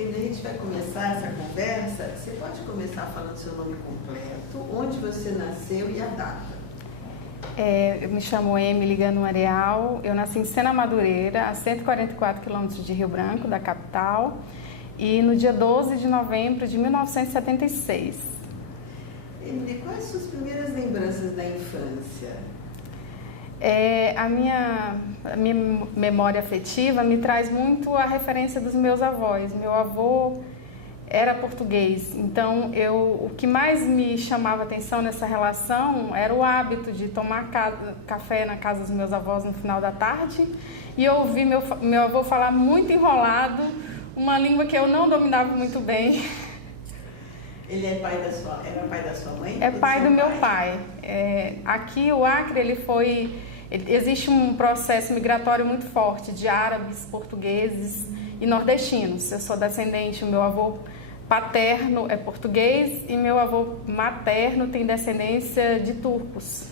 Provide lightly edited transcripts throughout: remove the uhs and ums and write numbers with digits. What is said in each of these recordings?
A gente vai começar essa conversa. Você pode começar falando seu nome completo, onde você nasceu e a data. Eu me chamo Emily Gano Areal, eu nasci em Sena Madureira, a 144 quilômetros de Rio Branco, da capital, e no dia 12 de novembro de 1976. Emily, quais suas primeiras lembranças da infância? A minha memória afetiva me traz muito a referência dos meus avós. Meu avô era português, então o que mais me chamava atenção nessa relação era o hábito de tomar café na casa dos meus avós no final da tarde e ouvir meu avô falar muito enrolado, uma língua que eu não dominava muito bem. Ele era pai da sua mãe? É pai do meu pai. Aqui o Acre, existe um processo migratório muito forte de árabes, portugueses e nordestinos. Eu sou descendente, o meu avô paterno é português e meu avô materno tem descendência de turcos.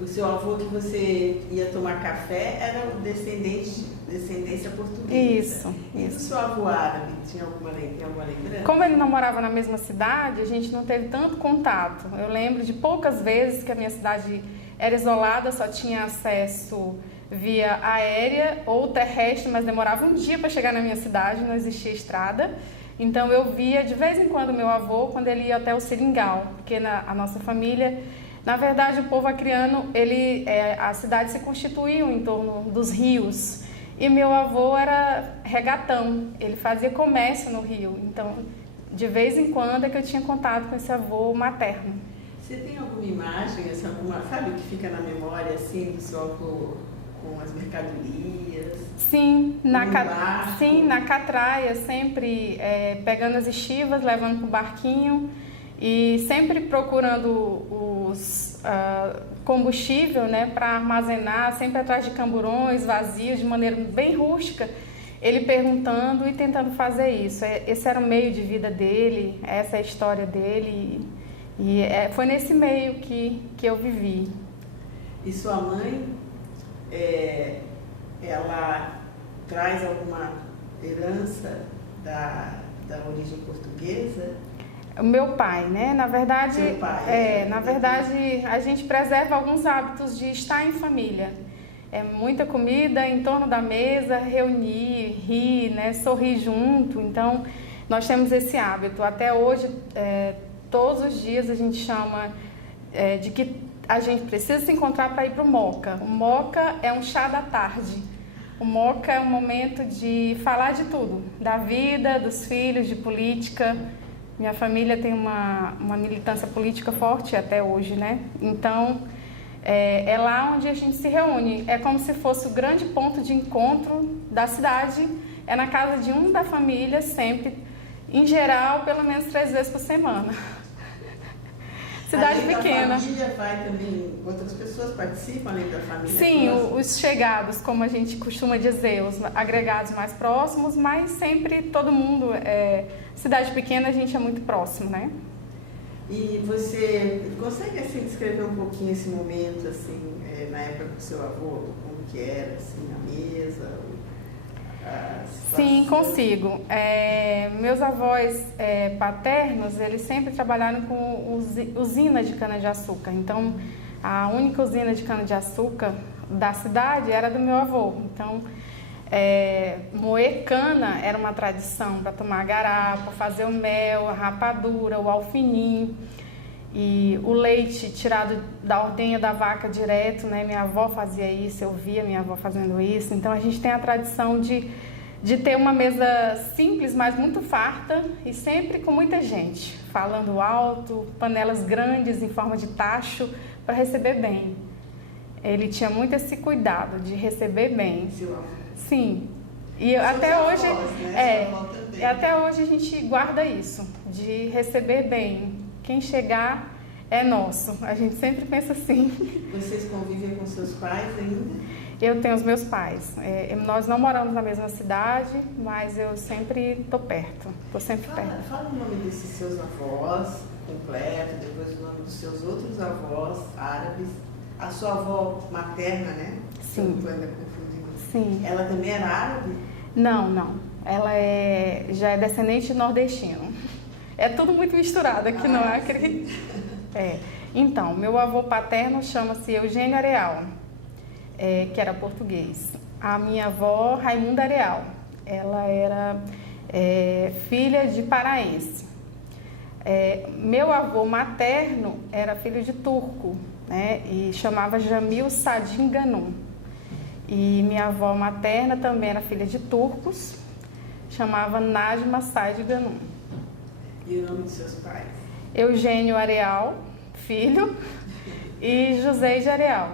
O seu avô que você ia tomar café era descendência portuguesa. Isso. E o seu avô árabe, tem alguma lembrança? Como ele não morava na mesma cidade, a gente não teve tanto contato. Eu lembro de poucas vezes que a minha cidade era isolada, só tinha acesso via aérea ou terrestre, mas demorava um dia para chegar na minha cidade, não existia estrada. Então eu via de vez em quando meu avô quando ele ia até o Seringal, porque a nossa família, na verdade o povo acreano, a cidade se constituiu em torno dos rios. E meu avô era regatão, ele fazia comércio no rio. Então, de vez em quando é que eu tinha contato com esse avô materno. Você tem alguma imagem, sabe o que fica na memória assim do seu avô com as mercadorias? Sim, na catraia, sempre pegando as estivas, levando para o barquinho e sempre procurando combustível, né, para armazenar, sempre atrás de camburões vazios, de maneira bem rústica, ele perguntando e tentando fazer isso. Esse era o meio de vida dele, essa é a história dele e foi nesse meio que eu vivi. E sua mãe, ela traz alguma herança da origem portuguesa? O meu pai, né? Na verdade, seu pai, na verdade, a gente preserva alguns hábitos de estar em família. Muita comida em torno da mesa, reunir, rir, né? Sorrir junto. Então, nós temos esse hábito. Até hoje, todos os dias a gente chama de que a gente precisa se encontrar para ir para o Moca. O Moca é um chá da tarde. O Moca é um momento de falar de tudo, da vida, dos filhos, de política. Minha família tem uma militância política forte até hoje, né? Então, é lá onde a gente se reúne. É como se fosse o grande ponto de encontro da cidade. É na casa de um da família, sempre, em geral, pelo menos 3 vezes por semana. Cidade pequena. A família vai também, outras pessoas participam além da família? Sim, os chegados, como a gente costuma dizer, os agregados mais próximos, mas sempre todo mundo, cidade pequena a gente é muito próximo, né? E você consegue assim descrever um pouquinho esse momento, assim, na época do seu avô, como que era, assim, a mesa? Sim, consigo. Meus avós paternos, eles sempre trabalharam com usina de cana-de-açúcar. Então, a única usina de cana-de-açúcar da cidade era do meu avô. Então, moer cana era uma tradição para tomar garapa, fazer o mel, a rapadura, o alfinim. E o leite tirado da ordenha da vaca direto, né? Minha avó fazia isso, eu via minha avó fazendo isso. Então a gente tem a tradição de ter uma mesa simples, mas muito farta e sempre com muita gente, falando alto, panelas grandes em forma de tacho para receber bem. Ele tinha muito esse cuidado de receber bem. Sim. E até hoje, até hoje a gente guarda isso, de receber bem. Quem chegar é nosso. A gente sempre pensa assim. Vocês convivem com seus pais ainda? Eu tenho os meus pais. Nós não moramos na mesma cidade, mas eu sempre estou perto. Estou sempre perto. Fala o nome desses seus avós completo, depois o nome dos seus outros avós árabes. A sua avó materna, né? Sim. Ainda confundindo. Sim. Ela também era árabe? Não, não. ela já é descendente de nordestino. É tudo muito misturado aqui no Acre. Então, meu avô paterno chama-se Eugênio Areal, que era português. A minha avó, Raimunda Areal, ela era filha de paraense. Meu avô materno era filho de turco, né, e chamava Jamil Sadim Ganum. E minha avó materna também era filha de turcos, chamava Najma Said Ganum. E o nome de seus pais? Eugênio Areal, filho, e José de Areal.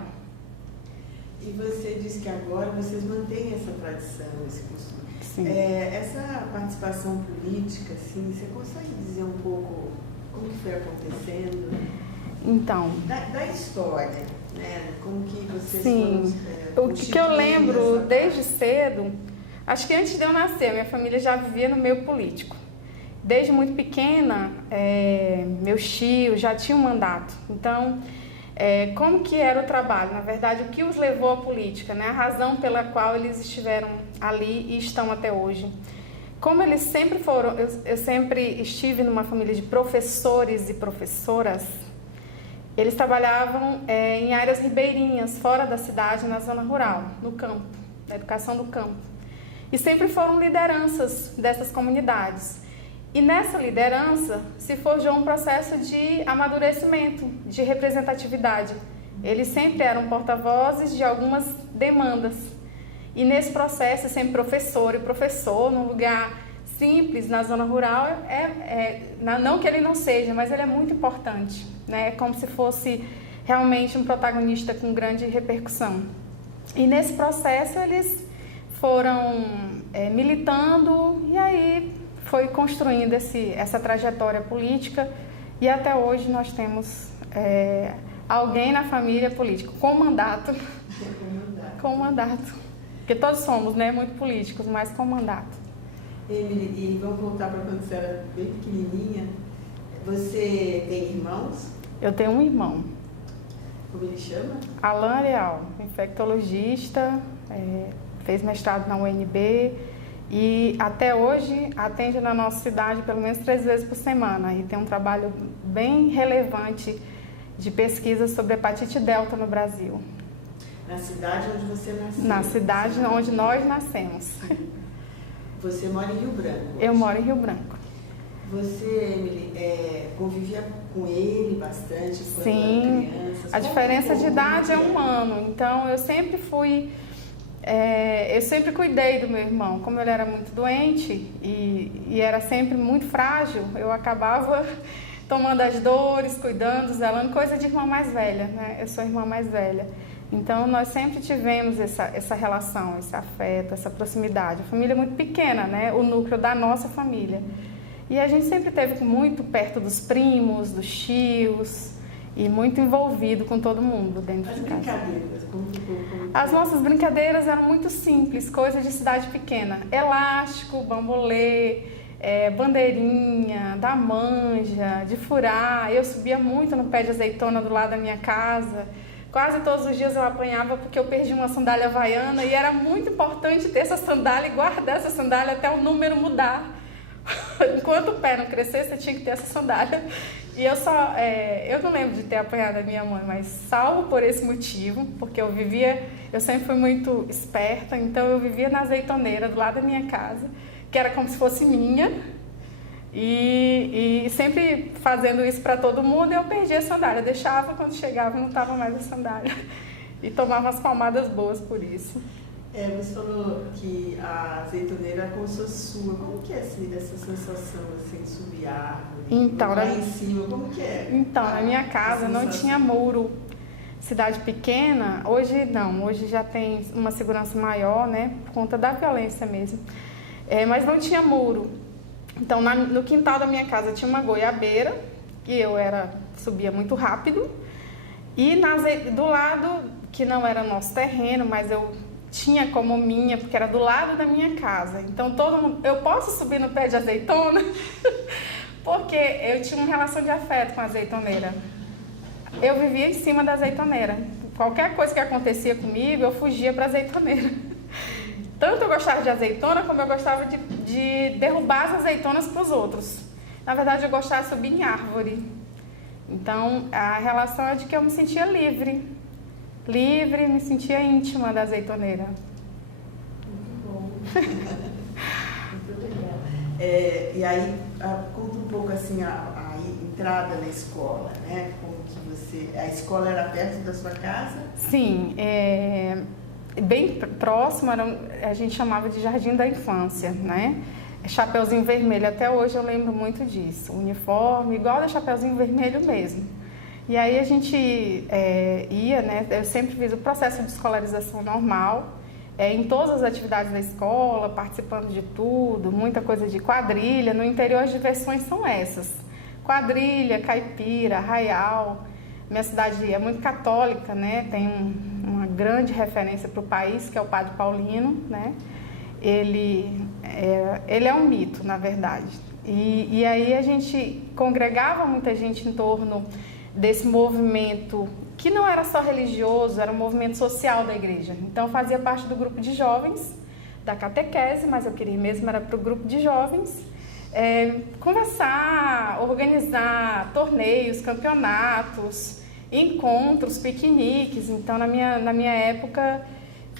E você disse que agora vocês mantêm essa tradição, esse costume. Sim. Essa participação política, assim, você consegue dizer um pouco como que foi acontecendo? Então, Da história, né? Como que vocês sim, foram, o que eu lembro desde cedo, acho que antes de eu nascer, minha família já vivia no meio político. Desde muito pequena, meus tios já tinham mandato. Então, como que era o trabalho? Na verdade, o que os levou à política, né? A razão pela qual eles estiveram ali e estão até hoje. Como eles sempre foram, eu sempre estive numa família de professores e professoras. Eles trabalhavam em áreas ribeirinhas, fora da cidade, na zona rural, no campo, na educação do campo. E sempre foram lideranças dessas comunidades. E nessa liderança se forjou um processo de amadurecimento, de representatividade. Eles sempre eram porta-vozes de algumas demandas. E nesse processo, sempre professor, num lugar simples, na zona rural, não que ele não seja, mas ele é muito importante, né? É como se fosse realmente um protagonista com grande repercussão. E nesse processo eles foram militando e aí foi construindo essa trajetória política e até hoje nós temos alguém na família político com mandato. Com mandato. Porque todos somos, né, muito políticos, mas com mandato. Emily, e vamos voltar para quando você era bem pequenininha. Você tem irmãos? Eu tenho um irmão. Como ele chama? Alan Areal, infectologista, fez mestrado na UNB e até hoje atende na nossa cidade pelo menos 3 vezes por semana e tem um trabalho bem relevante de pesquisa sobre hepatite delta no Brasil. Na cidade onde você nasceu? Na cidade onde nós nascemos. Você mora em Rio Branco? Hoje. Eu moro em Rio Branco. Você, Emily, convivia com ele bastante quando era criança? A diferença de idade é 1 ano, então eu sempre fui... eu sempre cuidei do meu irmão. Como ele era muito doente e era sempre muito frágil, eu acabava tomando as dores, cuidando, zelando, coisa de irmã mais velha, né? Eu sou a irmã mais velha. Então, nós sempre tivemos essa relação, esse afeto, essa proximidade. A família é muito pequena, né? O núcleo da nossa família. E a gente sempre esteve muito perto dos primos, dos tios e muito envolvido com todo mundo dentro de casa. As brincadeiras, como As nossas brincadeiras eram muito simples, coisas de cidade pequena. Elástico, bambolê, bandeirinha, da manja, de furar. Eu subia muito no pé de azeitona do lado da minha casa. Quase todos os dias eu apanhava porque eu perdi uma sandália havaiana e era muito importante ter essa sandália e guardar essa sandália até o número mudar. Enquanto o pé não crescer, você tinha que ter essa sandália. E eu não lembro de ter apanhado a minha mãe, mas salvo por esse motivo, porque eu sempre fui muito esperta, então eu vivia na azeitoneira do lado da minha casa, que era como se fosse minha. E sempre fazendo isso para todo mundo, eu perdi a sandália. Deixava, quando chegava, não estava mais a sandália. E tomava umas palmadas boas por isso. Você falou que a azeitoneira é como se fosse sua. Como que é essa sensação assim, de subir a árvore? Então, lá em cima, como que é? Então, na minha casa não tinha muro. Cidade pequena, hoje não. Hoje já tem uma segurança maior, né? Por conta da violência mesmo. Mas não tinha muro. Então, no quintal da minha casa tinha uma goiabeira, e eu subia muito rápido. E do lado, que não era nosso terreno, mas eu tinha como minha, porque era do lado da minha casa. Então, eu posso subir no pé de azeitona, porque eu tinha uma relação de afeto com a azeitoneira. Eu vivia em cima da azeitoneira. Qualquer coisa que acontecia comigo, eu fugia para a azeitoneira. tanto eu gostava de azeitona, como eu gostava de derrubar as azeitonas para os outros. Na verdade, eu gostava de subir em árvore. Então, a relação é de que eu me sentia livre, me sentia íntima da azeitoneira. Muito bom. Muito legal. E aí, conta um pouco assim a entrada na escola, né? Como que a escola era perto da sua casa? Sim, bem próximo, a gente chamava de Jardim da Infância, né? Chapeuzinho Vermelho, até hoje eu lembro muito disso, uniforme, igual da Chapeuzinho Vermelho mesmo. E aí a gente ia, né? Eu sempre fiz o processo de escolarização normal, em todas as atividades da escola, participando de tudo, muita coisa de quadrilha. No interior as diversões são essas: quadrilha, caipira, arraial. Minha cidade é muito católica, né? Tem uma grande referência para o país, que é o Padre Paulino, né? Ele é um mito, na verdade. E aí a gente congregava muita gente em torno desse movimento, que não era só religioso, era um movimento social da igreja. Então eu fazia parte do grupo de jovens, da catequese, mas eu queria mesmo era para o grupo de jovens, conversar, organizar torneios, campeonatos, encontros, piqueniques. Então na minha época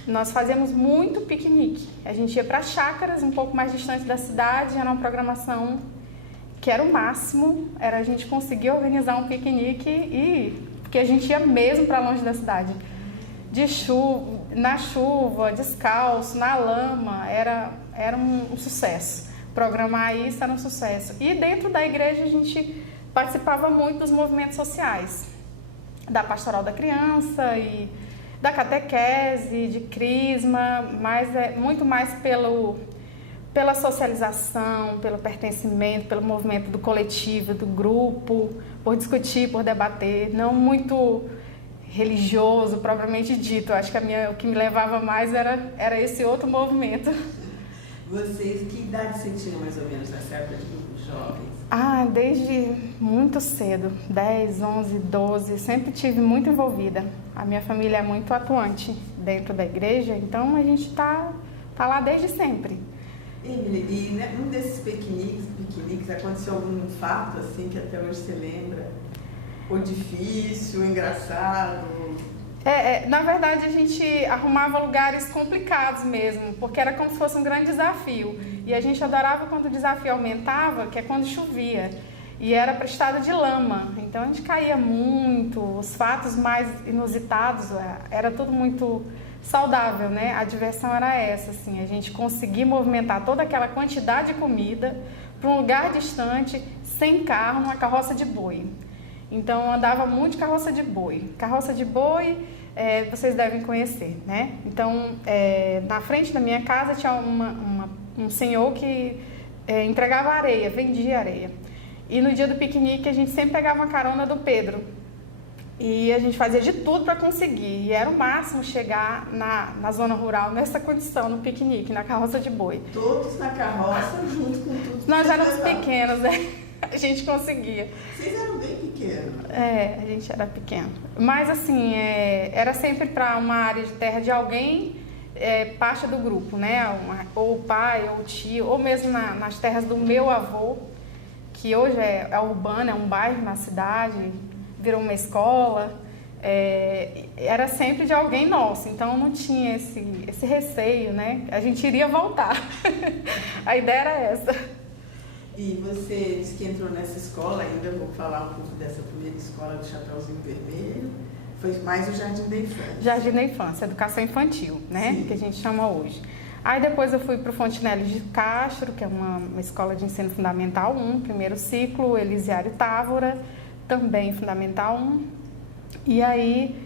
nós fazíamos muito piquenique. A gente ia para chácaras um pouco mais distantes da cidade, era uma programação que era o máximo, era a gente conseguir organizar um piquenique porque a gente ia mesmo para longe da cidade. Na chuva, descalço, na lama, era um sucesso. Programar isso era um sucesso. E dentro da igreja a gente participava muito dos movimentos sociais, da pastoral da criança e da catequese, de crisma, mas muito mais pela socialização, pelo pertencimento, pelo movimento do coletivo, do grupo, por discutir, por debater, não muito religioso, propriamente dito. Eu acho que o que me levava mais era esse outro movimento. Vocês, que idade você tinha mais ou menos nessa época de grupos jovens? Desde muito cedo, 10, 11, 12, sempre tive muito envolvida. A minha família é muito atuante dentro da igreja, então a gente tá lá desde sempre. Emily, e num desses piqueniques aconteceu algum fato assim que até hoje você lembra? Ou difícil, engraçado? Na verdade a gente arrumava lugares complicados mesmo, porque era como se fosse um grande desafio. E a gente adorava quando o desafio aumentava, que é quando chovia. E era para estrada de lama, então a gente caía muito, os fatos mais inusitados, era tudo muito saudável, né? A diversão era essa, assim, a gente conseguir movimentar toda aquela quantidade de comida para um lugar distante, sem carro, numa carroça de boi. Então eu andava muito de carroça de boi. Carroça de boi, vocês devem conhecer, né? Então, na frente da minha casa tinha um senhor que entregava areia, vendia areia. E no dia do piquenique a gente sempre pegava uma carona do Pedro. E a gente fazia de tudo para conseguir. E era o máximo chegar na zona rural nessa condição, no piquenique, na carroça de boi. Todos na carroça, junto com tudo. Nós éramos pequenos, né? A gente conseguia. Vocês eram bem pequenos. A gente era pequeno. Mas assim, era sempre para uma área de terra de alguém, parte do grupo, né? Ou o pai, ou o tio, ou mesmo nas terras do meu avô, que hoje é urbano, é um bairro na cidade, virou uma escola, era sempre de alguém nosso, então não tinha esse receio, né? A gente iria voltar. A ideia era essa. E você disse que entrou nessa escola, ainda vou falar um pouco dessa primeira escola do Chapeuzinho Vermelho, foi mais o Jardim da Infância. Jardim da Infância, educação infantil, né? Sim. Que a gente chama hoje. Aí depois eu fui para o Fontenelle de Castro, que é uma escola de ensino fundamental 1, primeiro ciclo, Elisiário Távora, também fundamental 1. E aí,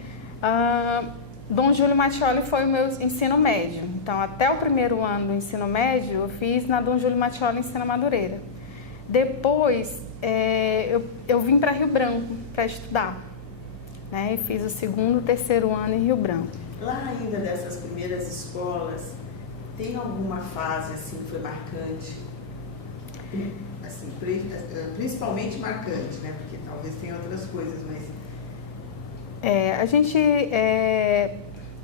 Dom Júlio Mattioli foi o meu ensino médio. Então, até o primeiro ano do ensino médio, eu fiz na Dom Júlio Mattioli Ensino Madureira. Depois, eu vim para Rio Branco para estudar, né? E fiz o segundo, terceiro ano em Rio Branco. Lá ainda dessas primeiras escolas, tem alguma fase assim que foi marcante? Assim, principalmente marcante, né? Porque talvez tenha outras coisas, mas...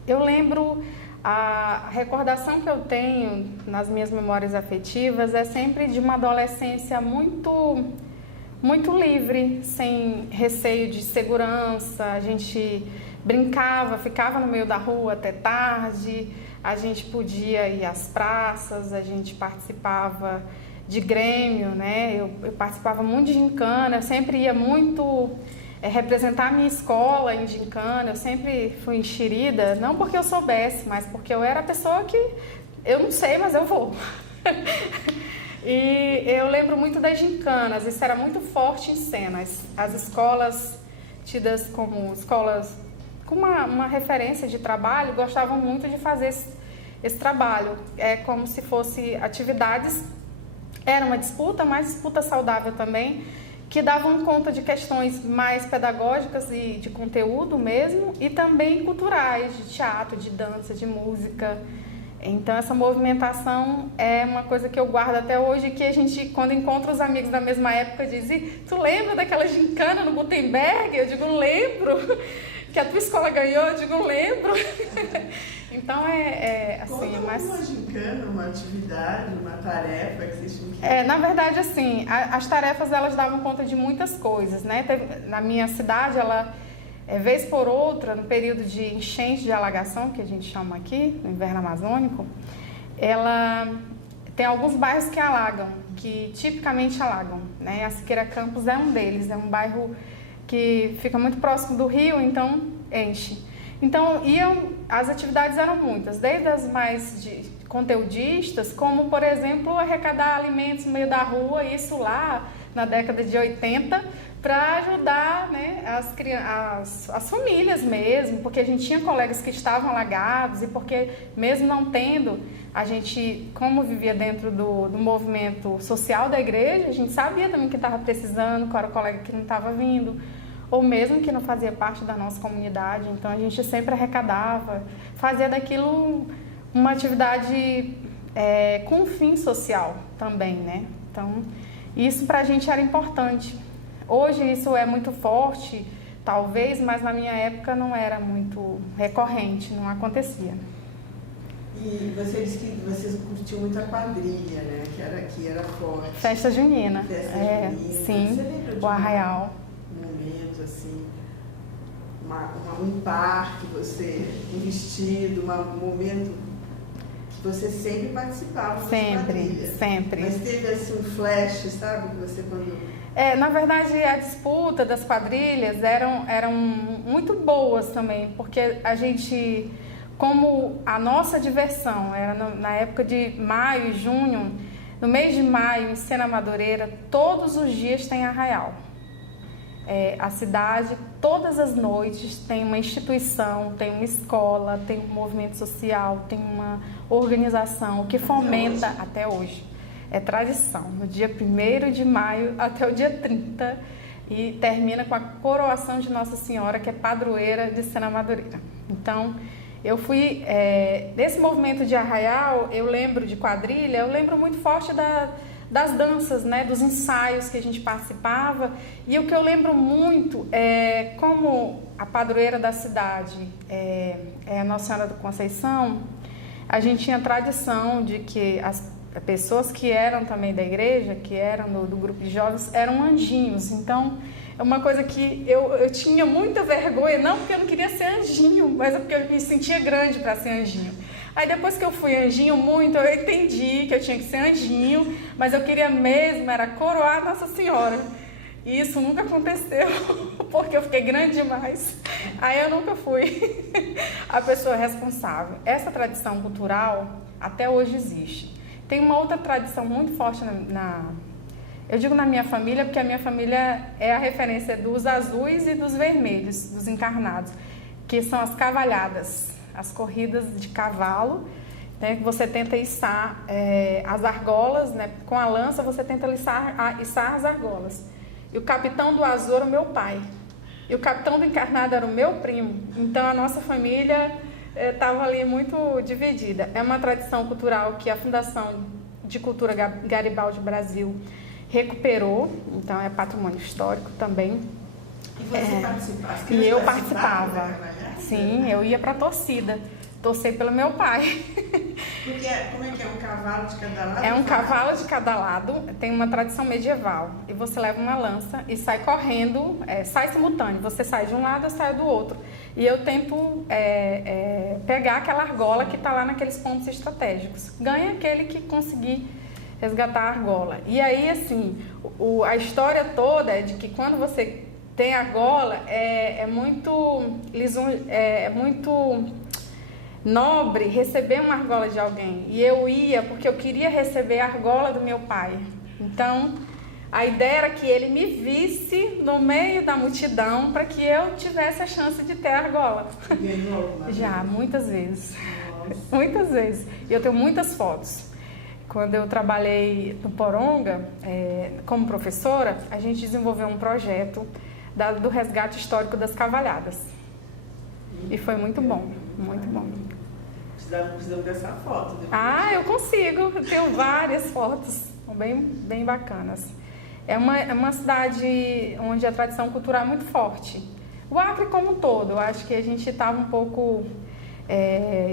eu lembro A recordação que eu tenho nas minhas memórias afetivas é sempre de uma adolescência muito livre, sem receio de segurança. A gente brincava, ficava no meio da rua até tarde, a gente podia ir às praças, a gente participava de grêmio, né? Eu participava muito de gincana, eu sempre ia muito representar a minha escola em gincana, eu sempre fui enxerida, não porque eu soubesse, mas porque eu era a pessoa que eu não sei, mas eu vou. E eu lembro muito das gincanas, isso era muito forte em cenas. As escolas tidas como escolas com uma referência de trabalho gostavam muito de fazer esse trabalho. É como se fosse atividades, era uma disputa, mas disputa saudável também, que davam conta de questões mais pedagógicas e de conteúdo mesmo, e também culturais, de teatro, de dança, de música. Então essa movimentação é uma coisa que eu guardo até hoje, que a gente, quando encontra os amigos da mesma época, diz: tu lembra daquela gincana no Gutenberg? Eu digo, lembro. Que a tua escola ganhou? Eu digo, lembro. Então assim, mas uma gincana, uma atividade, uma tarefa que vocês tinham que... Na verdade, assim, as tarefas elas davam conta de muitas coisas, né? Na minha cidade, ela, vez por outra, no período de enchente de alagação, que a gente chama aqui, no inverno amazônico, ela tem alguns bairros que alagam, que tipicamente alagam, né? A Siqueira Campos é um deles, é um bairro que fica muito próximo do rio, então enche. Então, as atividades eram muitas, desde as mais conteudistas, como, por exemplo, arrecadar alimentos no meio da rua, isso lá na década de 80, para ajudar, né, as famílias mesmo, porque a gente tinha colegas que estavam alagados e porque, mesmo não tendo, a gente, como vivia dentro do movimento social da igreja, a gente sabia também que estava precisando, qual era o colega que não estava vindo, ou mesmo que não fazia parte da nossa comunidade. Então a gente sempre arrecadava, fazia daquilo uma atividade com fim social também, né? Então isso pra gente era importante. Hoje isso é muito forte, talvez, mas na minha época não era muito recorrente, não acontecia. E você disse que vocês curtiam muito a quadrilha, né? Que era forte. Festa junina. Festa junina. Sim, você lembra de o arraial. Momento assim, um par que você, um vestido, um momento que você sempre participava das quadrilhas. Sempre. Mas teve assim um flash, sabe? Que você quando... Na verdade, a disputa das quadrilhas eram muito boas também, porque a gente, como a nossa diversão era na época de maio e junho, no mês de maio, em Sena Madureira, todos os dias tem arraial. A cidade, todas as noites, tem uma instituição, tem uma escola, tem um movimento social, tem uma organização que fomenta até hoje. É tradição, no dia 1º de maio até o dia 30, e termina com a coroação de Nossa Senhora, que é padroeira de Sena Madureira. Então, eu fui, nesse movimento de arraial, eu lembro de quadrilha, eu lembro muito forte das danças, né, dos ensaios que a gente participava, e o que eu lembro muito é como a padroeira da cidade é a Nossa Senhora da Conceição. A gente tinha tradição de que as pessoas que eram também da igreja, que eram do grupo de jovens, eram anjinhos. Então, é uma coisa que eu tinha muita vergonha, não porque eu não queria ser anjinho, mas é porque eu me sentia grande para ser anjinho. Aí depois que eu fui anjinho muito, eu entendi que eu tinha que ser anjinho, mas eu queria mesmo era coroar Nossa Senhora. E isso nunca aconteceu, porque eu fiquei grande demais. Aí eu nunca fui a pessoa responsável. Essa tradição cultural até hoje existe. Tem uma outra tradição muito forte eu digo na minha família, porque a minha família é a referência dos azuis e dos vermelhos, dos encarnados, que são as cavalhadas, as corridas de cavalo, né, que você tenta içar as argolas, né, com a lança você tenta içar as argolas. E o capitão do azul era o meu pai, e o capitão do encarnado era o meu primo. Então a nossa família estava ali muito dividida. É uma tradição cultural que a Fundação de Cultura Garibaldi Brasil recuperou, então é patrimônio histórico também. E você participava? E eu participava. Sim, eu ia para a torcida. torcer pelo meu pai. Porque como é que é? Um cavalo de cada lado? É um cavalo de cada lado, tem uma tradição medieval. E você leva uma lança e sai correndo, sai simultâneo. Você sai de um lado, eu saio do outro. E eu tento pegar aquela argola que está lá naqueles pontos estratégicos. Ganha aquele que conseguir resgatar a argola. E aí, assim, a história toda é de que quando você tem argola, é muito nobre receber uma argola de alguém. E eu ia porque eu queria receber a argola do meu pai. Então, a ideia era que ele me visse no meio da multidão para que eu tivesse a chance de ter a argola. Já, muitas vezes. Nossa. Muitas vezes. E eu tenho muitas fotos. Quando eu trabalhei no Poronga, como professora, a gente desenvolveu um projeto do resgate histórico das cavalhadas. E foi muito bom, muito bom. Precisamos dessa foto. Depois. Ah, eu consigo. Eu tenho várias fotos, bem bacanas. É uma cidade onde a tradição cultural é muito forte. O Acre como um todo, eu acho que a gente estava um pouco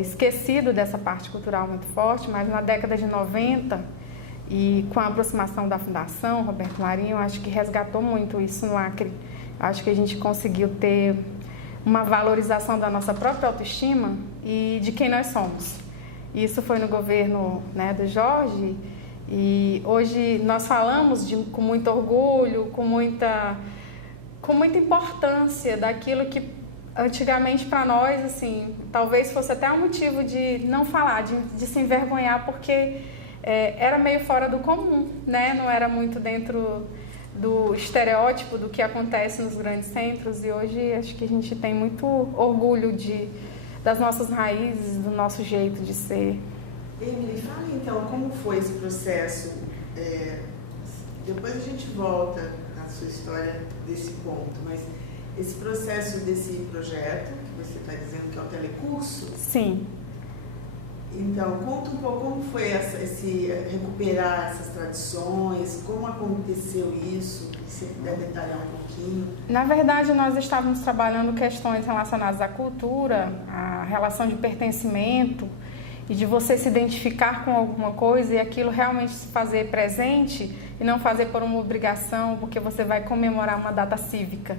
esquecido dessa parte cultural muito forte, mas na década de 90 e com a aproximação da Fundação Roberto Marinho, eu acho que resgatou muito isso no Acre. Acho que a gente conseguiu ter uma valorização da nossa própria autoestima e de quem nós somos. Isso foi no governo, né, do Jorge, e hoje nós falamos com muito orgulho, com muita importância daquilo que antigamente para nós, assim, talvez fosse até um motivo de não falar, de se envergonhar, porque era meio fora do comum, né? Não era muito dentro do estereótipo do que acontece nos grandes centros, e hoje acho que a gente tem muito orgulho das nossas raízes, do nosso jeito de ser. Emily, fala então como foi esse processo, depois a gente volta na sua história desse ponto, mas esse processo desse projeto, que você está dizendo que é o telecurso? Sim. Então, conta um pouco como foi recuperar essas tradições, como aconteceu isso, se você puder detalhar um pouquinho. Na verdade, nós estávamos trabalhando questões relacionadas à cultura, à relação de pertencimento e de você se identificar com alguma coisa e aquilo realmente se fazer presente e não fazer por uma obrigação, porque você vai comemorar uma data cívica.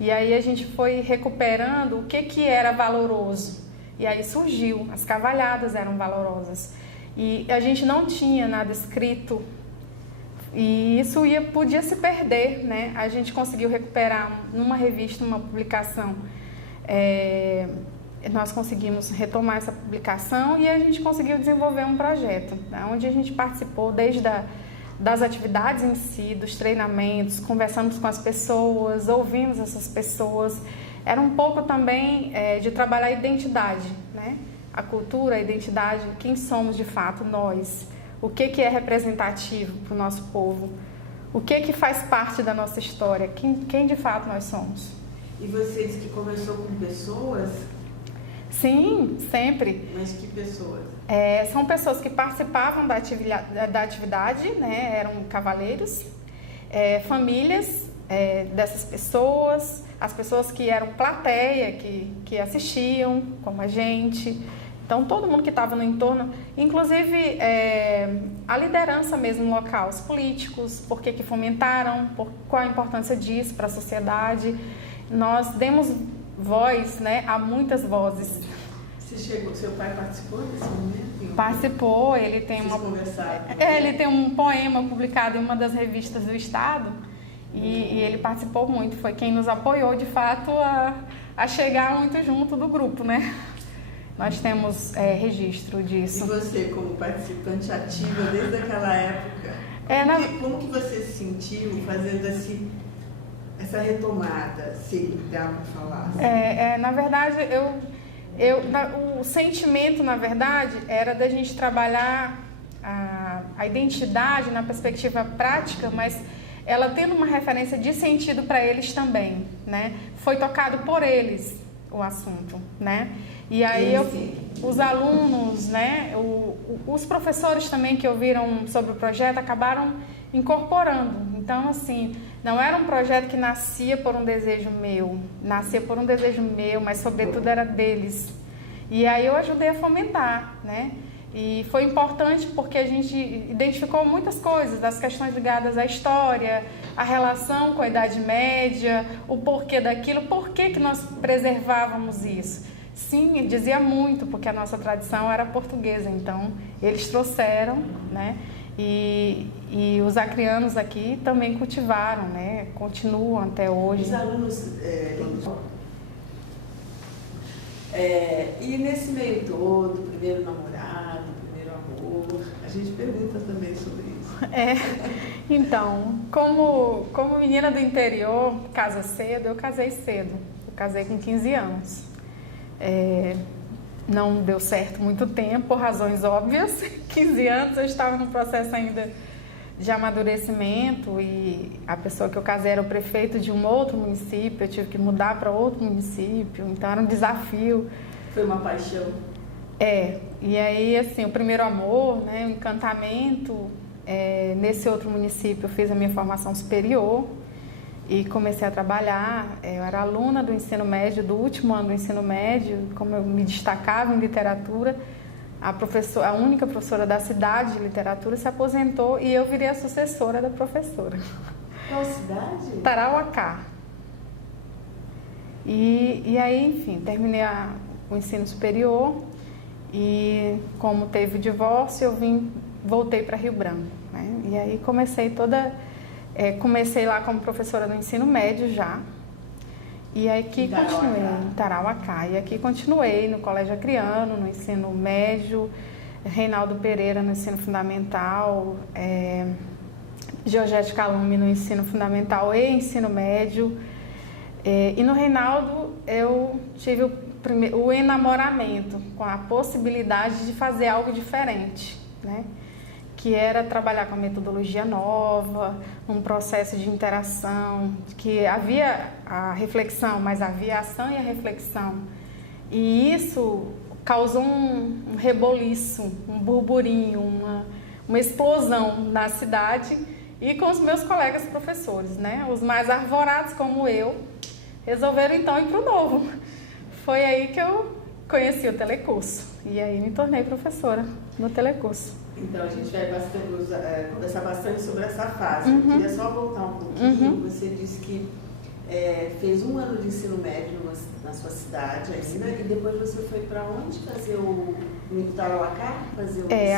E aí a gente foi recuperando o que era valoroso. E aí surgiu, as cavalhadas eram valorosas. E a gente não tinha nada escrito. E isso podia se perder, né? A gente conseguiu recuperar numa revista, uma publicação. Nós conseguimos retomar essa publicação e a gente conseguiu desenvolver um projeto, né? Onde a gente participou desde das atividades em si, dos treinamentos, conversamos com as pessoas, ouvimos essas pessoas. Era um pouco também de trabalhar a identidade, né? A cultura, a identidade, quem somos de fato nós, o que é representativo para o nosso povo, o que faz parte da nossa história, quem de fato nós somos. E você disse que começou com pessoas? Sim, sempre. Mas que pessoas? São pessoas que participavam da atividade, né? Eram cavaleiros, famílias dessas pessoas, as pessoas que eram plateia, que assistiam, como a gente. Então, todo mundo que estava no entorno, inclusive a liderança mesmo local, os políticos, por que fomentaram, qual a importância disso para a sociedade. Nós demos voz, né, a muitas vozes. Seu pai participou desse momento? Participou, ele tem ele tem um poema publicado em uma das revistas do Estado e ele participou muito, foi quem nos apoiou de fato a chegar muito junto do grupo, né? Nós temos registro disso. E você, como participante ativa desde aquela época, como que você se sentiu fazendo essa retomada, se dá para falar? Na verdade, o sentimento, na verdade, era da gente trabalhar a identidade na perspectiva prática, mas ela tendo uma referência de sentido para eles também, né? Foi tocado por eles o assunto, né? E aí os alunos, né? Os professores também que ouviram sobre o projeto acabaram incorporando. Então, assim, não era um projeto que nascia por um desejo meu, mas sobretudo era deles. E aí eu ajudei a fomentar, né? E foi importante porque a gente identificou muitas coisas, as questões ligadas à história, a relação com a Idade Média, o porquê daquilo, por que nós preservávamos isso. Sim, dizia muito, porque a nossa tradição era portuguesa, então eles trouxeram, né? E os acrianos aqui também cultivaram, né? Continuam até hoje. Os alunos... e nesse meio todo, primeiro namorado, primeiro amor, a gente pergunta também sobre isso. Então, como menina do interior, casa cedo, eu casei cedo. Eu casei com 15 anos. Não deu certo muito tempo, por razões óbvias. 15 anos eu estava num processo ainda de amadurecimento e a pessoa que eu casei era o prefeito de um outro município, eu tive que mudar para outro município, então era um desafio. Foi uma paixão? E aí assim, o primeiro amor, né, o encantamento, nesse outro município eu fiz a minha formação superior e comecei a trabalhar. Eu era aluna do ensino médio, do último ano do ensino médio, como eu me destacava em literatura, a única professora da cidade de literatura se aposentou e eu virei a sucessora da professora. Qual cidade? Tarauacá. E aí, enfim, terminei o ensino superior e como teve o divórcio, eu voltei para Rio Branco, né? E aí comecei lá como professora no ensino médio já. E aqui continuei em Tarauacá. E aqui continuei no Colégio Acriano, no ensino médio, Reinaldo Pereira no ensino fundamental, Georgette Calume no ensino fundamental e ensino médio. E no Reinaldo eu tive o enamoramento com a possibilidade de fazer algo diferente, né? Que era trabalhar com a metodologia nova, um processo de interação, que havia a reflexão, mas havia a ação e a reflexão. E isso causou um reboliço, um burburinho, uma explosão na cidade e com os meus colegas professores, né? Os mais arvorados como eu, resolveram então ir para o novo. Foi aí que eu conheci o telecurso e aí me tornei professora no telecurso. Então, a gente vai conversar bastante sobre essa fase. Eu queria só voltar um pouquinho. Você disse que fez um ano de ensino médio na sua cidade ainda, e depois você foi para onde fazer no Tarauacá?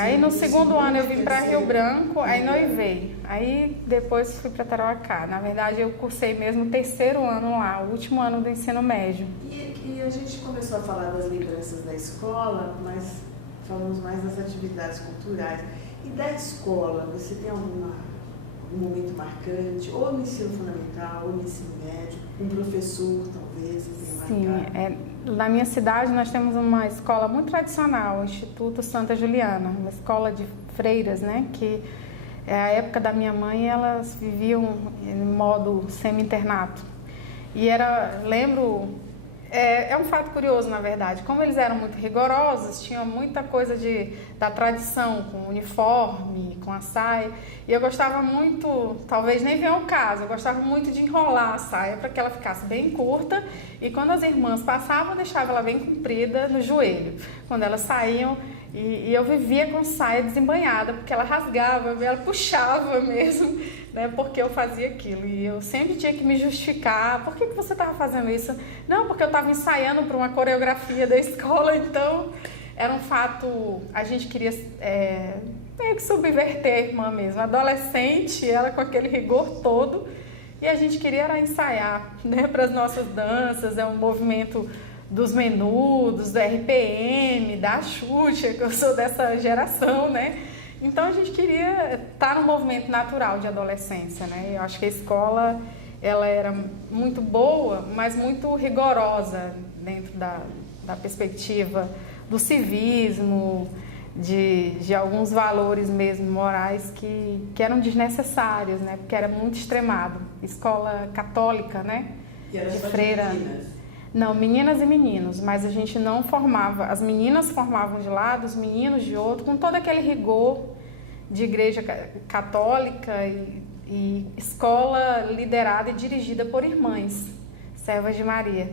Aí no segundo ano eu vim para Rio Branco, aí noivei. Aí depois fui para Tarauacá. Na verdade, eu cursei mesmo o terceiro ano lá, o último ano do ensino médio. E a gente começou a falar das lembranças da escola, mas falamos mais das atividades culturais. E da escola, você tem algum momento marcante, ou no ensino fundamental, ou no ensino médio, um professor talvez tenha marcado? Sim, na minha cidade nós temos uma escola muito tradicional, o Instituto Santa Juliana, uma escola de freiras, né, que a época da minha mãe elas viviam em modo semi-internato. E lembro... É um fato curioso, na verdade. Como eles eram muito rigorosos, tinham muita coisa da tradição, com o uniforme, com a saia. E eu gostava muito, talvez nem venha ao caso, eu gostava muito de enrolar a saia para que ela ficasse bem curta. E quando as irmãs passavam, eu deixava ela bem comprida no joelho. Quando elas saíam, e eu vivia com saia desembanhada, porque ela rasgava, ela puxava mesmo, né, porque eu fazia aquilo. E eu sempre tinha que me justificar. Por que você estava fazendo isso? Não, porque eu estava ensaiando para uma coreografia da escola. Então, era um fato... A gente queria meio que subverter a irmã mesmo. Adolescente, ela com aquele rigor todo. E a gente queria ensaiar, né, para as nossas danças. É um movimento dos Menudos, do RPM, da Xuxa, que eu sou dessa geração, né? Então a gente queria estar no movimento natural de adolescência, né? Eu acho que a escola ela era muito boa, mas muito rigorosa dentro da perspectiva do civismo, de alguns valores mesmo morais que eram desnecessários, né? Porque era muito extremado. Escola católica, né? Que era de só freira. De meninas. Não, meninas e meninos, mas a gente não formava, as meninas formavam de lado, os meninos de outro, com todo aquele rigor de igreja católica e escola liderada e dirigida por irmãs, servas de Maria.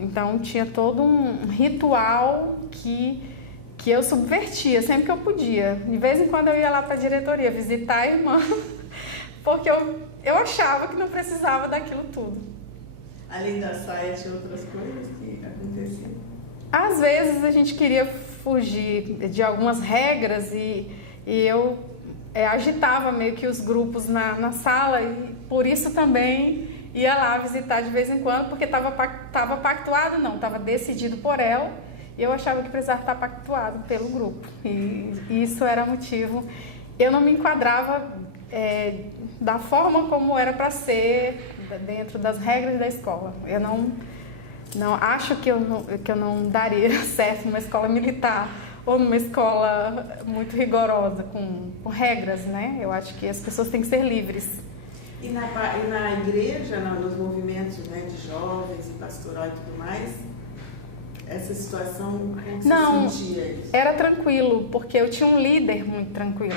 Então tinha todo um ritual que eu subvertia sempre que eu podia. De vez em quando eu ia lá para a diretoria visitar a irmã, porque eu achava que não precisava daquilo tudo. Além da saia, tinha outras coisas que aconteciam? Às vezes a gente queria fugir de algumas regras e eu agitava meio que os grupos na sala e por isso também ia lá visitar de vez em quando, porque estava pactuado, não, estava decidido por ela e eu achava que precisava estar pactuado pelo grupo. E isso era motivo. Eu não me enquadrava da forma como era para ser dentro das regras da escola. Eu não acho que eu não daria certo numa escola militar ou numa escola muito rigorosa, com regras, né? Eu acho que as pessoas têm que ser livres. E na igreja, nos movimentos, né, de jovens e pastoral e tudo mais, essa situação, como você sentia isso? Era tranquilo, porque eu tinha um líder muito tranquilo,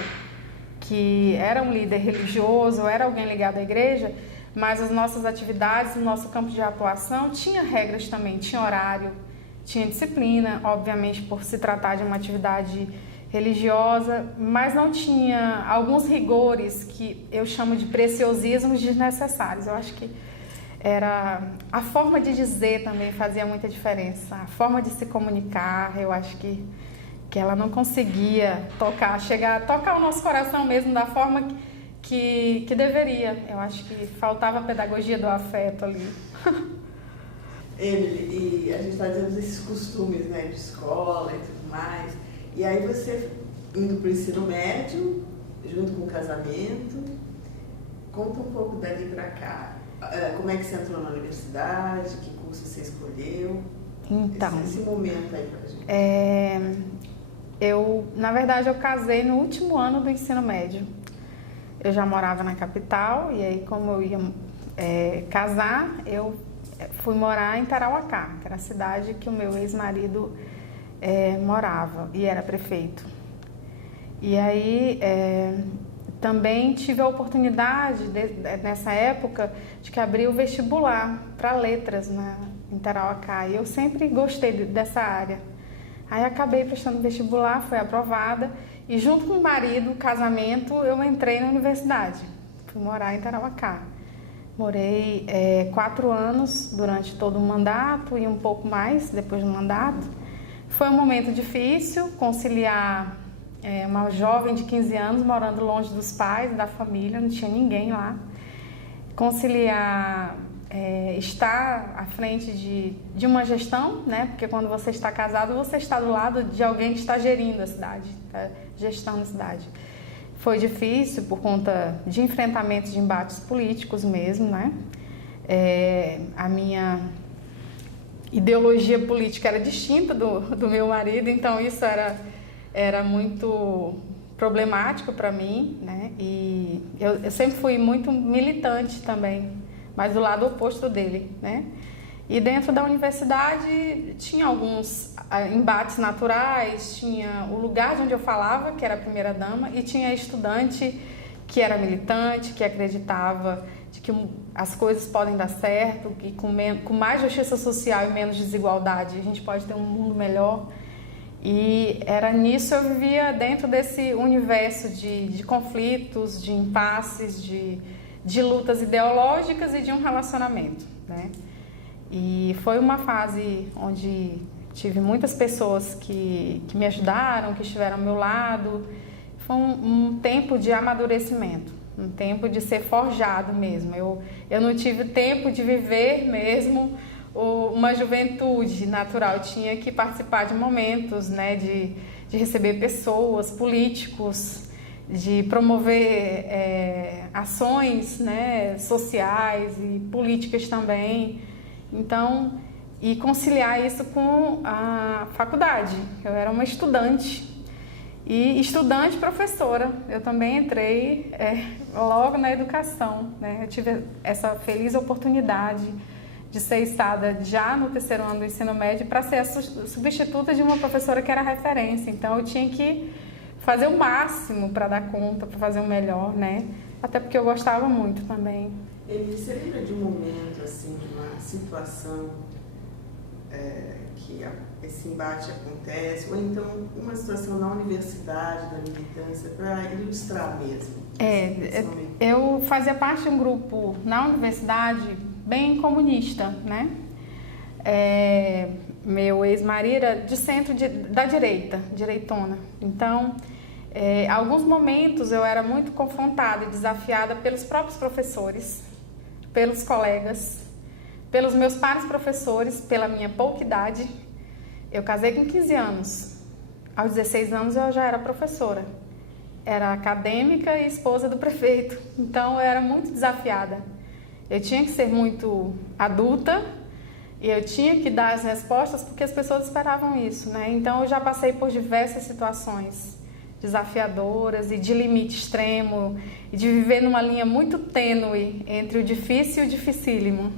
que era um líder religioso, era alguém ligado à igreja, mas as nossas atividades, o nosso campo de atuação tinha regras também, tinha horário, tinha disciplina, obviamente por se tratar de uma atividade religiosa, mas não tinha alguns rigores que eu chamo de preciosismos desnecessários. Eu acho que era a forma de dizer também fazia muita diferença, a forma de se comunicar. Eu acho que ela não conseguia tocar o nosso coração mesmo da forma que deveria. Eu acho que faltava a pedagogia do afeto ali. Emily, e a gente está dizendo desses costumes, né, de escola e tudo mais. E aí você indo para o ensino médio, junto com o casamento, conta um pouco dali para cá. Como é que você entrou na universidade? Que curso você escolheu? Então, esse momento aí pra gente. Na verdade, eu casei no último ano do ensino médio. Eu já morava na capital e aí, como eu ia casar, eu fui morar em Tarauacá, que era a cidade que o meu ex-marido morava e era prefeito. E aí também tive a oportunidade, nessa época, de que abriu o vestibular para letras em Tarauacá. E eu sempre gostei dessa área. Aí acabei prestando vestibular, fui aprovada e junto com o marido, o casamento, eu entrei na universidade. Fui morar em Tarauacá. Morei 4 anos durante todo o mandato e um pouco mais depois do mandato. Foi um momento difícil conciliar uma jovem de 15 anos morando longe dos pais, da família, não tinha ninguém lá. Conciliar estar à frente de uma gestão, né? Porque quando você está casado, você está do lado de alguém que está gerindo a cidade, está gestando a cidade. Foi difícil por conta de enfrentamentos de embates políticos mesmo, né? A minha ideologia política era distinta do meu marido, então isso era muito problemático para mim, né? E eu sempre fui muito militante também, mas do lado oposto dele, né? E dentro da universidade tinha alguns embates naturais, tinha o lugar de onde eu falava, que era a primeira-dama, e tinha estudante que era militante, que acreditava de que as coisas podem dar certo, que com mais justiça social e menos desigualdade a gente pode ter um mundo melhor. E era nisso eu vivia dentro desse universo de conflitos, de impasses, de lutas ideológicas e de um relacionamento, né? E foi uma fase onde tive muitas pessoas que me ajudaram, que estiveram ao meu lado. Foi um tempo de amadurecimento, um tempo de ser forjado mesmo. Eu não tive tempo de viver mesmo uma juventude natural. Eu tinha que participar de momentos, né, de receber pessoas, políticos, de promover ações, né, sociais e políticas também. Então, e conciliar isso com a faculdade. Eu era uma estudante e estudante professora. Eu também entrei logo na educação, né? Eu tive essa feliz oportunidade de ser estada já no 3º ano do ensino médio para ser a substituta de uma professora que era referência. Então, eu tinha que fazer o máximo para dar conta, para fazer o melhor, né? Até porque eu gostava muito também. Emily, você lembra de um momento, assim, de uma situação que esse embate acontece, ou então uma situação na universidade, da militância, para ilustrar mesmo? Eu fazia parte de um grupo na universidade bem comunista, né? Meu ex-marido era de centro da direita, direitona. Então, alguns momentos eu era muito confrontada e desafiada pelos próprios professores, pelos colegas, pelos meus pares professores, pela minha pouca idade. Eu casei com 15 anos. Aos 16 anos eu já era professora. Era acadêmica e esposa do prefeito. Então, eu era muito desafiada. Eu tinha que ser muito adulta e eu tinha que dar as respostas porque as pessoas esperavam isso, né? Então, eu já passei por diversas situações desafiadoras e de limite extremo e de viver numa linha muito tênue entre o difícil e o dificílimo.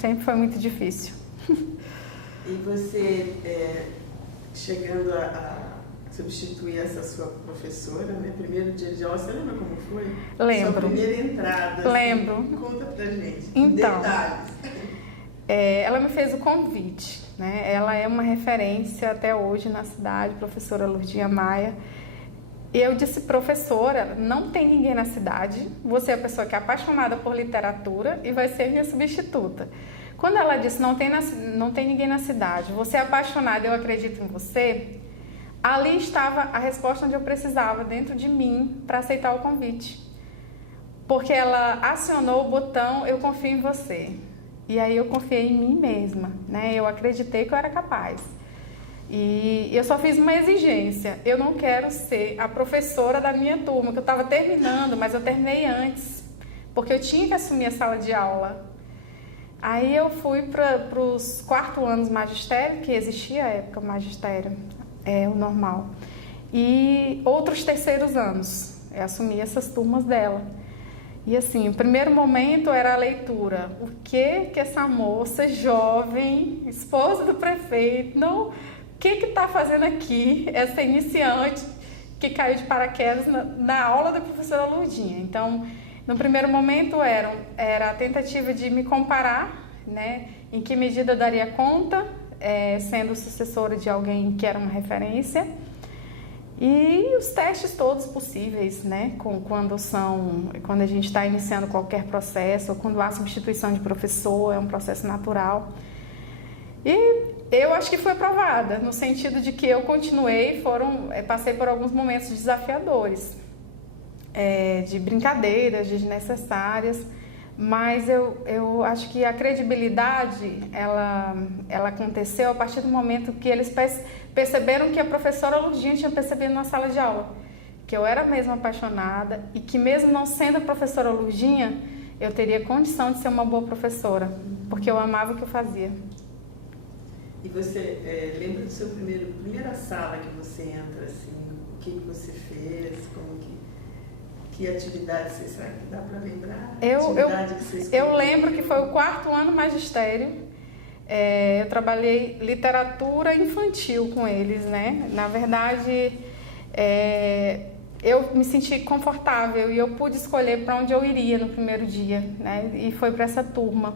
Sempre foi muito difícil. E você, chegando a substituir essa sua professora, né? Primeiro dia de aula, você lembra como foi? Lembro. Sua primeira entrada. Lembro. Assim, conta pra gente. Então, detalhes. Ela me fez o convite, né? Ela é uma referência até hoje na cidade, professora Lourdinha Maia. E eu disse, professora, não tem ninguém na cidade, você é a pessoa que é apaixonada por literatura e vai ser minha substituta. Quando ela disse, não tem ninguém na cidade, você é apaixonada, eu acredito em você, ali estava a resposta onde eu precisava, dentro de mim, para aceitar o convite. Porque ela acionou o botão, eu confio em você. E aí eu confiei em mim mesma, né? Eu acreditei que eu era capaz. E eu só fiz uma exigência, eu não quero ser a professora da minha turma, que eu estava terminando, mas eu terminei antes, porque eu tinha que assumir a sala de aula. Aí eu fui para os 4º anos magistério, que existia à época o magistério, o normal, e outros 3º anos, eu assumi essas turmas dela. E assim, o primeiro momento era a leitura. O que essa moça jovem, esposa do prefeito, o que está fazendo aqui, essa iniciante que caiu de paraquedas na aula da professora Lourdinha? Então, no primeiro momento era a tentativa de me comparar, né, em que medida eu daria conta, sendo sucessora de alguém que era uma referência, e os testes todos possíveis, né, quando a gente está iniciando qualquer processo, ou quando há substituição de professor, é um processo natural. E eu acho que fui aprovada, no sentido de que eu continuei, passei por alguns momentos desafiadores, de brincadeiras desnecessárias, mas eu acho que a credibilidade, ela aconteceu a partir do momento que eles perceberam que a professora Lourdinha tinha percebido na sala de aula, que eu era mesmo apaixonada e que mesmo não sendo a professora Lourdinha, eu teria condição de ser uma boa professora, porque eu amava o que eu fazia. E você lembra do seu primeira sala que você entra, assim, o que você fez, que atividade você sabe que dá para lembrar? Eu lembro que foi o 4º ano magistério, eu trabalhei literatura infantil com eles, né? Na verdade, eu me senti confortável e eu pude escolher para onde eu iria no primeiro dia, né? E foi para essa turma.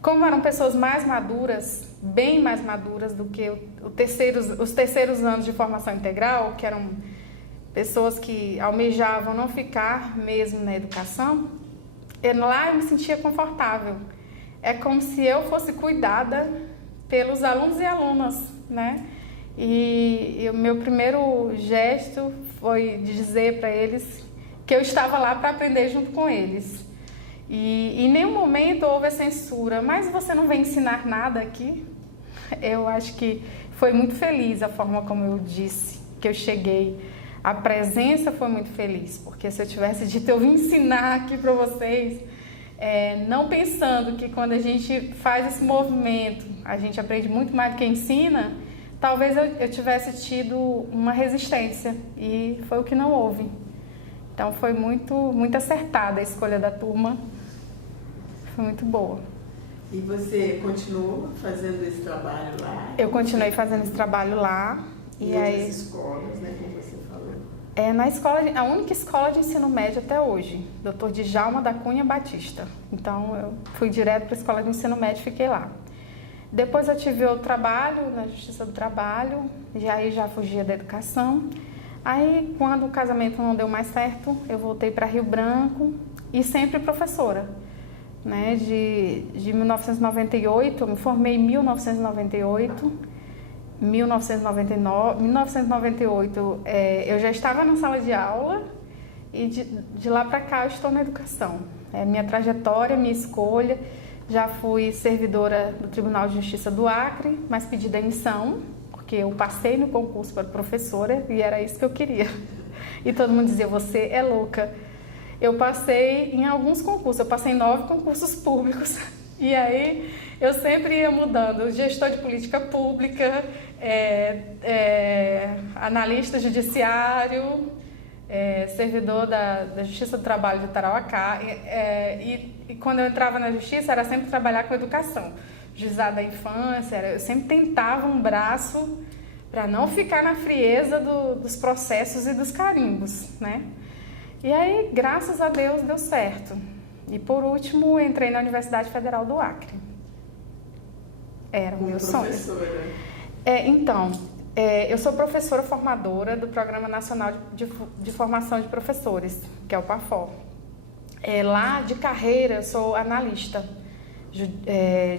Como eram pessoas mais maduras, bem mais maduras do que os terceiros anos de formação integral, que eram pessoas que almejavam não ficar mesmo na educação, lá eu me sentia confortável. É como se eu fosse cuidada pelos alunos e alunas, né? E o meu primeiro gesto foi de dizer para eles que eu estava lá para aprender junto com eles. E em nenhum momento houve a censura, mas você não vem ensinar nada aqui? Eu acho que foi muito feliz a forma como eu disse que eu cheguei. A presença foi muito feliz, porque se eu tivesse dito, eu vim ensinar aqui para vocês, não pensando que quando a gente faz esse movimento, a gente aprende muito mais do que ensina, talvez eu tivesse tido uma resistência, e foi o que não houve. Então foi muito acertada a escolha da turma, foi muito boa. E você continuou fazendo esse trabalho lá? Eu continuei fazendo esse trabalho lá. E aí, escolas, né, como você falou? Na escola, a única escola de ensino médio até hoje, Dr. Djalma da Cunha Batista. Então, eu fui direto para a escola de ensino médio e fiquei lá. Depois eu tive outro trabalho na Justiça do Trabalho, e aí já fugia da educação. Aí, quando o casamento não deu mais certo, eu voltei para Rio Branco e sempre professora. Né? De 1998, eu me formei em 1998, 1998 eu já estava na sala de aula e de lá para cá eu estou na educação. É minha trajetória, minha escolha. Já fui servidora do Tribunal de Justiça do Acre, mas pedi demissão, porque eu passei no concurso para professora e era isso que eu queria. E todo mundo dizia, você é louca. Eu passei em alguns concursos, eu passei em 9 concursos públicos. E aí eu sempre ia mudando, gestor de política pública, analista judiciário, servidor da Justiça do Trabalho de Tarauacá. E quando eu entrava na Justiça era sempre trabalhar com educação. Juizado da infância, eu sempre tentava um braço para não ficar na frieza dos processos e dos carimbos, né? E aí, graças a Deus, deu certo. E por último, entrei na Universidade Federal do Acre. Era o meu sonho. Então, eu sou professora formadora do Programa Nacional de Formação de Professores, que é o PAFOR. Lá, de carreira, eu sou analista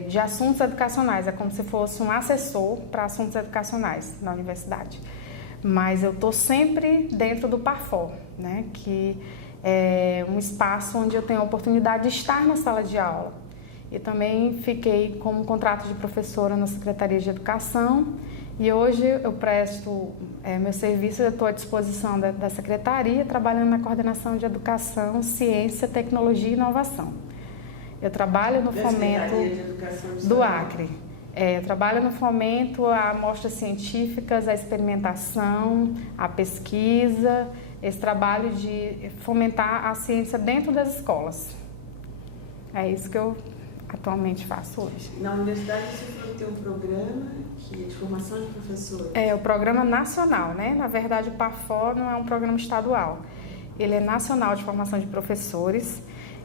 de assuntos educacionais. É como se fosse um assessor para assuntos educacionais na universidade. Mas eu estou sempre dentro do PAFOR, né? Que é um espaço onde eu tenho a oportunidade de estar na sala de aula. E também fiquei como contrato de professora na Secretaria de Educação e hoje eu presto meu serviço, eu estou à disposição da Secretaria, trabalhando na coordenação de Educação, Ciência, Tecnologia e Inovação. Eu trabalho no fomento do Acre. Eu trabalho no fomento a amostras científicas, a experimentação, a pesquisa, esse trabalho de fomentar a ciência dentro das escolas. É isso que eu atualmente faço hoje. Na universidade você tem um programa que é de formação de professores? É o programa nacional, né? Na verdade, o PAFOR não é um programa estadual. Ele é nacional de formação de professores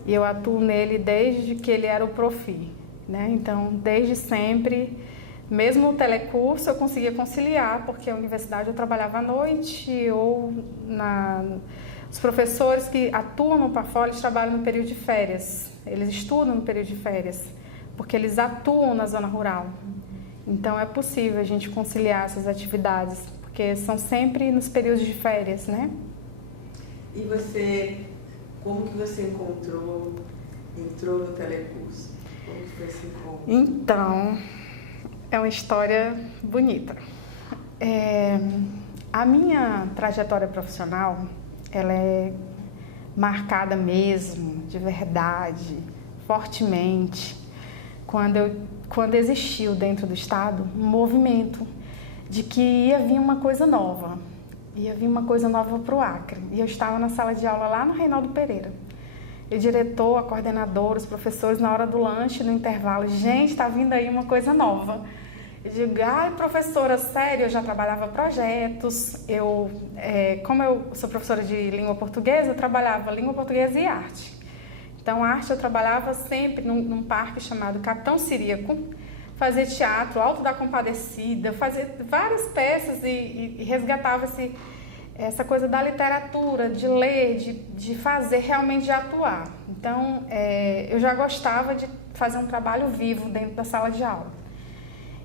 e eu atuo nele desde que ele era o Profi, né? Então, desde sempre, mesmo o telecurso eu conseguia conciliar, porque a universidade eu trabalhava à noite ou os professores que atuam no PAFOR, eles trabalham no período de férias. Eles estudam no período de férias, porque eles atuam na zona rural. Então, é possível a gente conciliar essas atividades, porque são sempre nos períodos de férias, né? E você, como que você entrou no telecurso? Como que foi esse encontro? Então, é uma história bonita. A minha trajetória profissional, ela é marcada mesmo, de verdade, fortemente, quando existiu dentro do Estado um movimento de que ia vir uma coisa nova, para o Acre. E eu estava na sala de aula lá no Reinaldo Pereira. E o diretor, a coordenadora, os professores, na hora do lanche, no intervalo, gente, está vindo aí uma coisa nova. Eu digo, professora, sério, eu já trabalhava projetos, como eu sou professora de língua portuguesa, eu trabalhava língua portuguesa e arte. Então, arte eu trabalhava sempre num parque chamado Capitão Ciríaco, fazia teatro, Alto da Compadecida, fazia várias peças e resgatava essa coisa da literatura, de ler, de fazer, realmente de atuar. Então, eu já gostava de fazer um trabalho vivo dentro da sala de aula.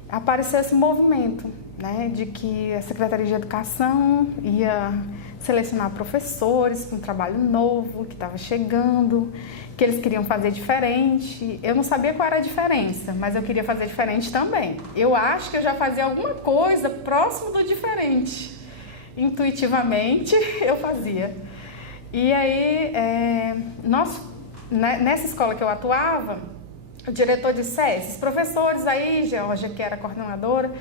Apareceu esse movimento, né, de que a Secretaria de Educação ia selecionar professores para um trabalho novo que estava chegando, que eles queriam fazer diferente. Eu não sabia qual era a diferença, mas eu queria fazer diferente também. Eu acho que eu já fazia alguma coisa próximo do diferente. Intuitivamente eu fazia. E aí, nessa escola que eu atuava, o diretor disse, esses professores aí, Georgia, que era coordenadora,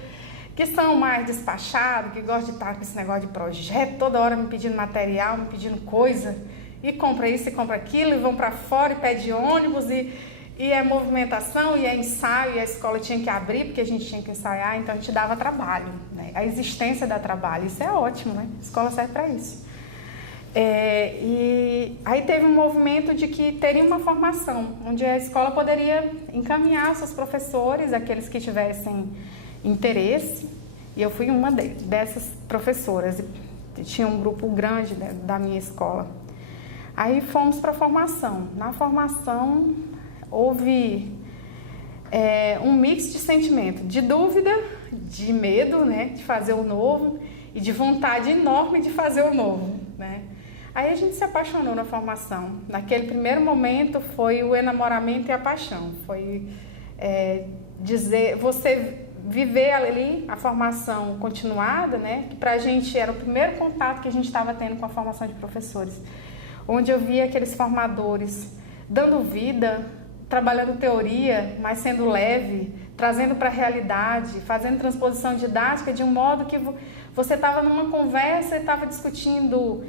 que são mais despachados, que gostam de estar com esse negócio de projeto, toda hora me pedindo material, me pedindo coisa, e compra isso e compra aquilo, e vão para fora e pede ônibus, e é movimentação, e é ensaio, e a escola tinha que abrir, porque a gente tinha que ensaiar, então a gente dava trabalho, né? A existência dá trabalho, isso é ótimo, né? A escola serve para isso. E aí teve um movimento de que teria uma formação, onde a escola poderia encaminhar seus professores, aqueles que tivessem interesse, e eu fui uma dessas professoras, tinha um grupo grande, né, da minha escola. Aí fomos para a formação. Na formação houve um mix de sentimento, de dúvida, de medo, né, de fazer o novo e de vontade enorme de fazer o novo, né. Aí a gente se apaixonou na formação. Naquele primeiro momento foi o enamoramento e a paixão. Foi você viver ali a formação continuada, né, que pra gente era o primeiro contato que a gente estava tendo com a formação de professores, onde eu via aqueles formadores dando vida, trabalhando teoria, mas sendo leve, trazendo para a realidade, fazendo transposição didática de um modo que você estava numa conversa e estava discutindo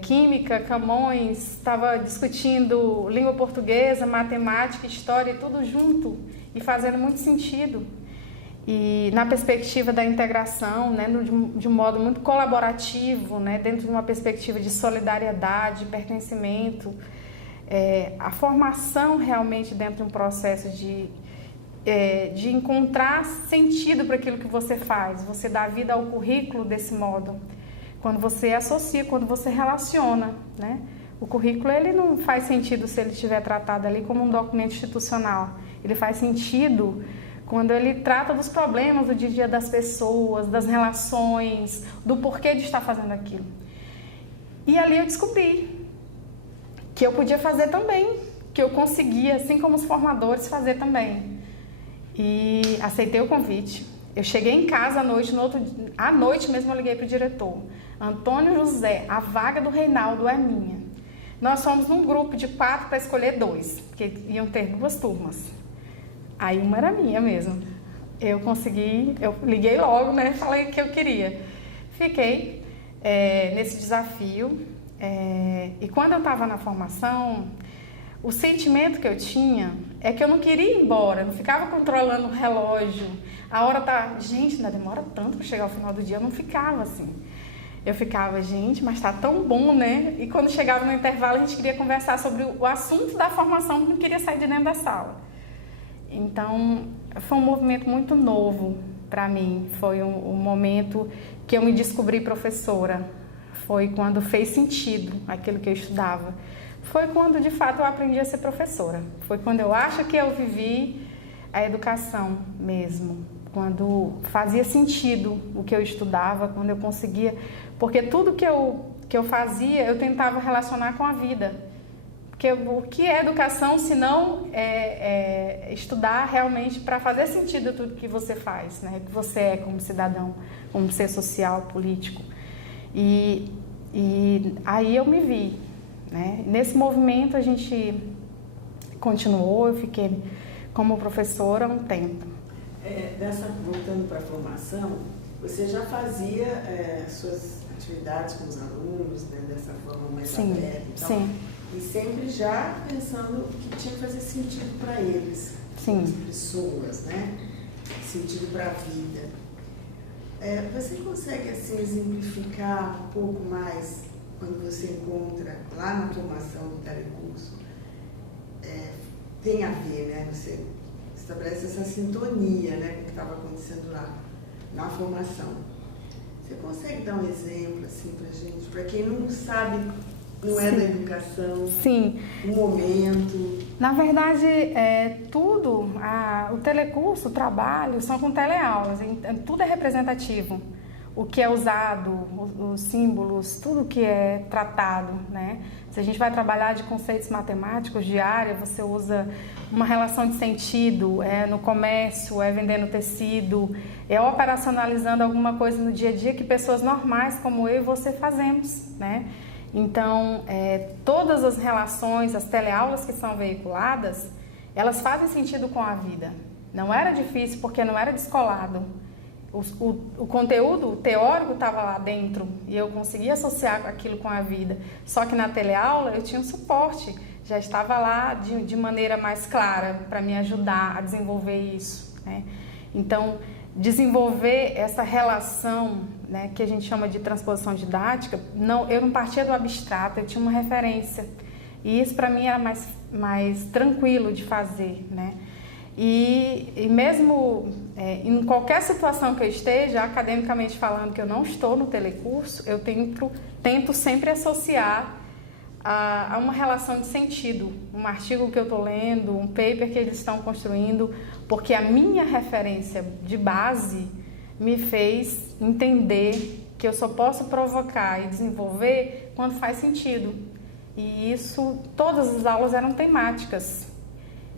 química, Camões, estava discutindo língua portuguesa, matemática, história, tudo junto e fazendo muito sentido. E na perspectiva da integração, né, de um modo muito colaborativo, né, dentro de uma perspectiva de solidariedade, pertencimento, a formação realmente dentro de um processo de encontrar sentido para aquilo que você faz, você dá vida ao currículo desse modo, quando você associa, quando você relaciona, né? O currículo ele não faz sentido se ele estiver tratado ali como um documento institucional, ele faz sentido quando ele trata dos problemas do dia a dia das pessoas, das relações, do porquê de estar fazendo aquilo. E ali eu descobri que eu podia fazer também, que eu conseguia, assim como os formadores, fazer também. E aceitei o convite. Eu cheguei em casa à noite mesmo eu liguei para o diretor. Antônio José, a vaga do Reinaldo é minha. Nós fomos num grupo de 4 para escolher 2, porque iam ter 2 turmas. Aí uma era minha mesmo. Eu liguei logo, né? Falei que eu queria. Fiquei nesse desafio. E quando eu estava na formação, o sentimento que eu tinha é que eu não queria ir embora, eu não ficava controlando o relógio. A hora tá... Gente, ainda demora tanto para chegar ao final do dia. Eu não ficava assim. Eu ficava, gente, mas tá tão bom, né? E quando chegava no intervalo, a gente queria conversar sobre o assunto da formação, não queria sair de dentro da sala. Então, foi um movimento muito novo para mim. Foi um momento que eu me descobri professora. Foi quando fez sentido aquilo que eu estudava. Foi quando, de fato, eu aprendi a ser professora. Foi quando eu acho que eu vivi a educação mesmo. Quando fazia sentido o que eu estudava, quando eu conseguia... Porque tudo que eu fazia, eu tentava relacionar com a vida. Porque o que é educação, se não estudar realmente para fazer sentido tudo que você faz, né? Que você é como cidadão, como ser social, político. E aí eu me vi, né? Nesse movimento a gente continuou, eu fiquei como professora há um tempo. Voltando para a formação, você já fazia suas atividades com os alunos, né, dessa forma mais aberta e tal? Sim. E sempre já pensando que tinha que fazer sentido para eles, as pessoas, né? Sentido para a vida. Você consegue assim exemplificar um pouco mais quando você encontra lá na formação do telecurso? Tem a ver, né? Você estabelece essa sintonia, né, com o que estava acontecendo lá na formação. Você consegue dar um exemplo assim para gente, para quem não sabe, não é da educação? Sim. Um momento. Na verdade, o telecurso, o trabalho, são com teleaulas, tudo é representativo. O que é usado, os símbolos, tudo que é tratado, né? Se a gente vai trabalhar de conceitos matemáticos de área, você usa uma relação de sentido, no comércio, vendendo tecido, operacionalizando alguma coisa no dia a dia que pessoas normais como eu e você fazemos, né? Então, todas as relações, as teleaulas que são veiculadas, elas fazem sentido com a vida. Não era difícil porque não era descolado. O conteúdo teórico estava lá dentro e eu conseguia associar aquilo com a vida. Só que na teleaula eu tinha um suporte, já estava lá de maneira mais clara para me ajudar a desenvolver isso, né? Então, desenvolver essa relação, né, que a gente chama de transposição didática, eu não partia do abstrato, eu tinha uma referência. E isso para mim era mais tranquilo de fazer, né? E mesmo em qualquer situação que eu esteja, academicamente falando, que eu não estou no telecurso, eu tento sempre associar a uma relação de sentido, um artigo que eu estou lendo, um paper que eles estão construindo, porque a minha referência de base me fez entender que eu só posso provocar e desenvolver quando faz sentido. E isso, todas as aulas eram temáticas,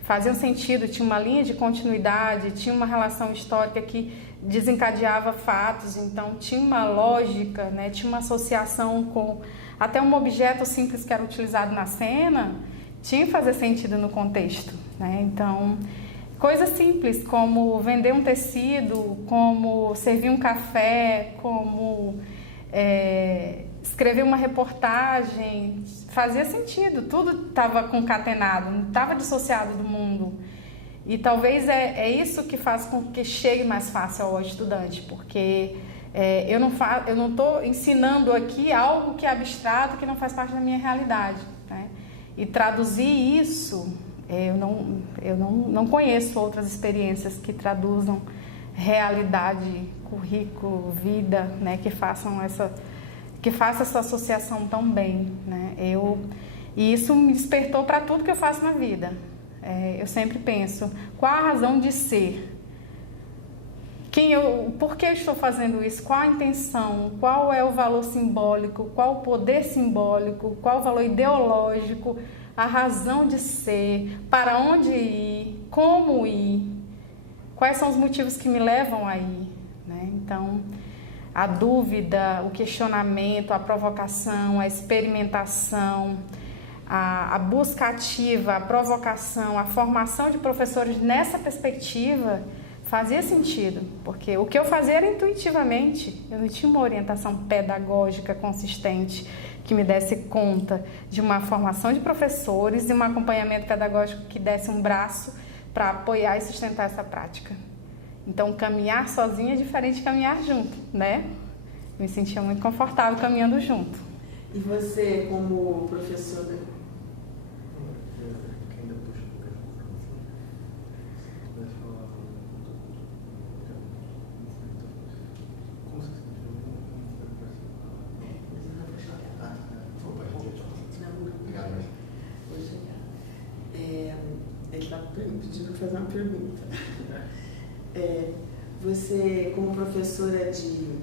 faziam sentido, tinha uma linha de continuidade, tinha uma relação histórica que desencadeava fatos, então tinha uma lógica, né? Tinha uma associação com até um objeto simples que era utilizado na cena, tinha que fazer sentido no contexto, né? Então, coisas simples como vender um tecido, como servir um café, como escrever uma reportagem, fazia sentido, tudo estava concatenado, não estava dissociado do mundo. E talvez é isso que faz com que chegue mais fácil ao estudante, porque eu não estou ensinando aqui algo que é abstrato, que não faz parte da minha realidade, né? E traduzir isso, eu não conheço outras experiências que traduzam realidade, currículo, vida, né? Que faça essa associação tão bem, né? E isso me despertou para tudo que eu faço na vida. Eu sempre penso, qual a razão de ser? Por que eu estou fazendo isso? Qual a intenção? Qual é o valor simbólico? Qual o poder simbólico? Qual o valor ideológico? A razão de ser? Para onde ir? Como ir? Quais são os motivos que me levam a ir, né? Então, a dúvida, o questionamento, a provocação, a experimentação, a busca ativa, a provocação, a formação de professores nessa perspectiva fazia sentido, porque o que eu fazia era intuitivamente, eu não tinha uma orientação pedagógica consistente que me desse conta de uma formação de professores e um acompanhamento pedagógico que desse um braço para apoiar e sustentar essa prática. Então, caminhar sozinha é diferente de caminhar junto, né? Me sentia muito confortável caminhando junto. E você, como professora? Ele está pedindo para fazer uma pergunta. Você, como professora de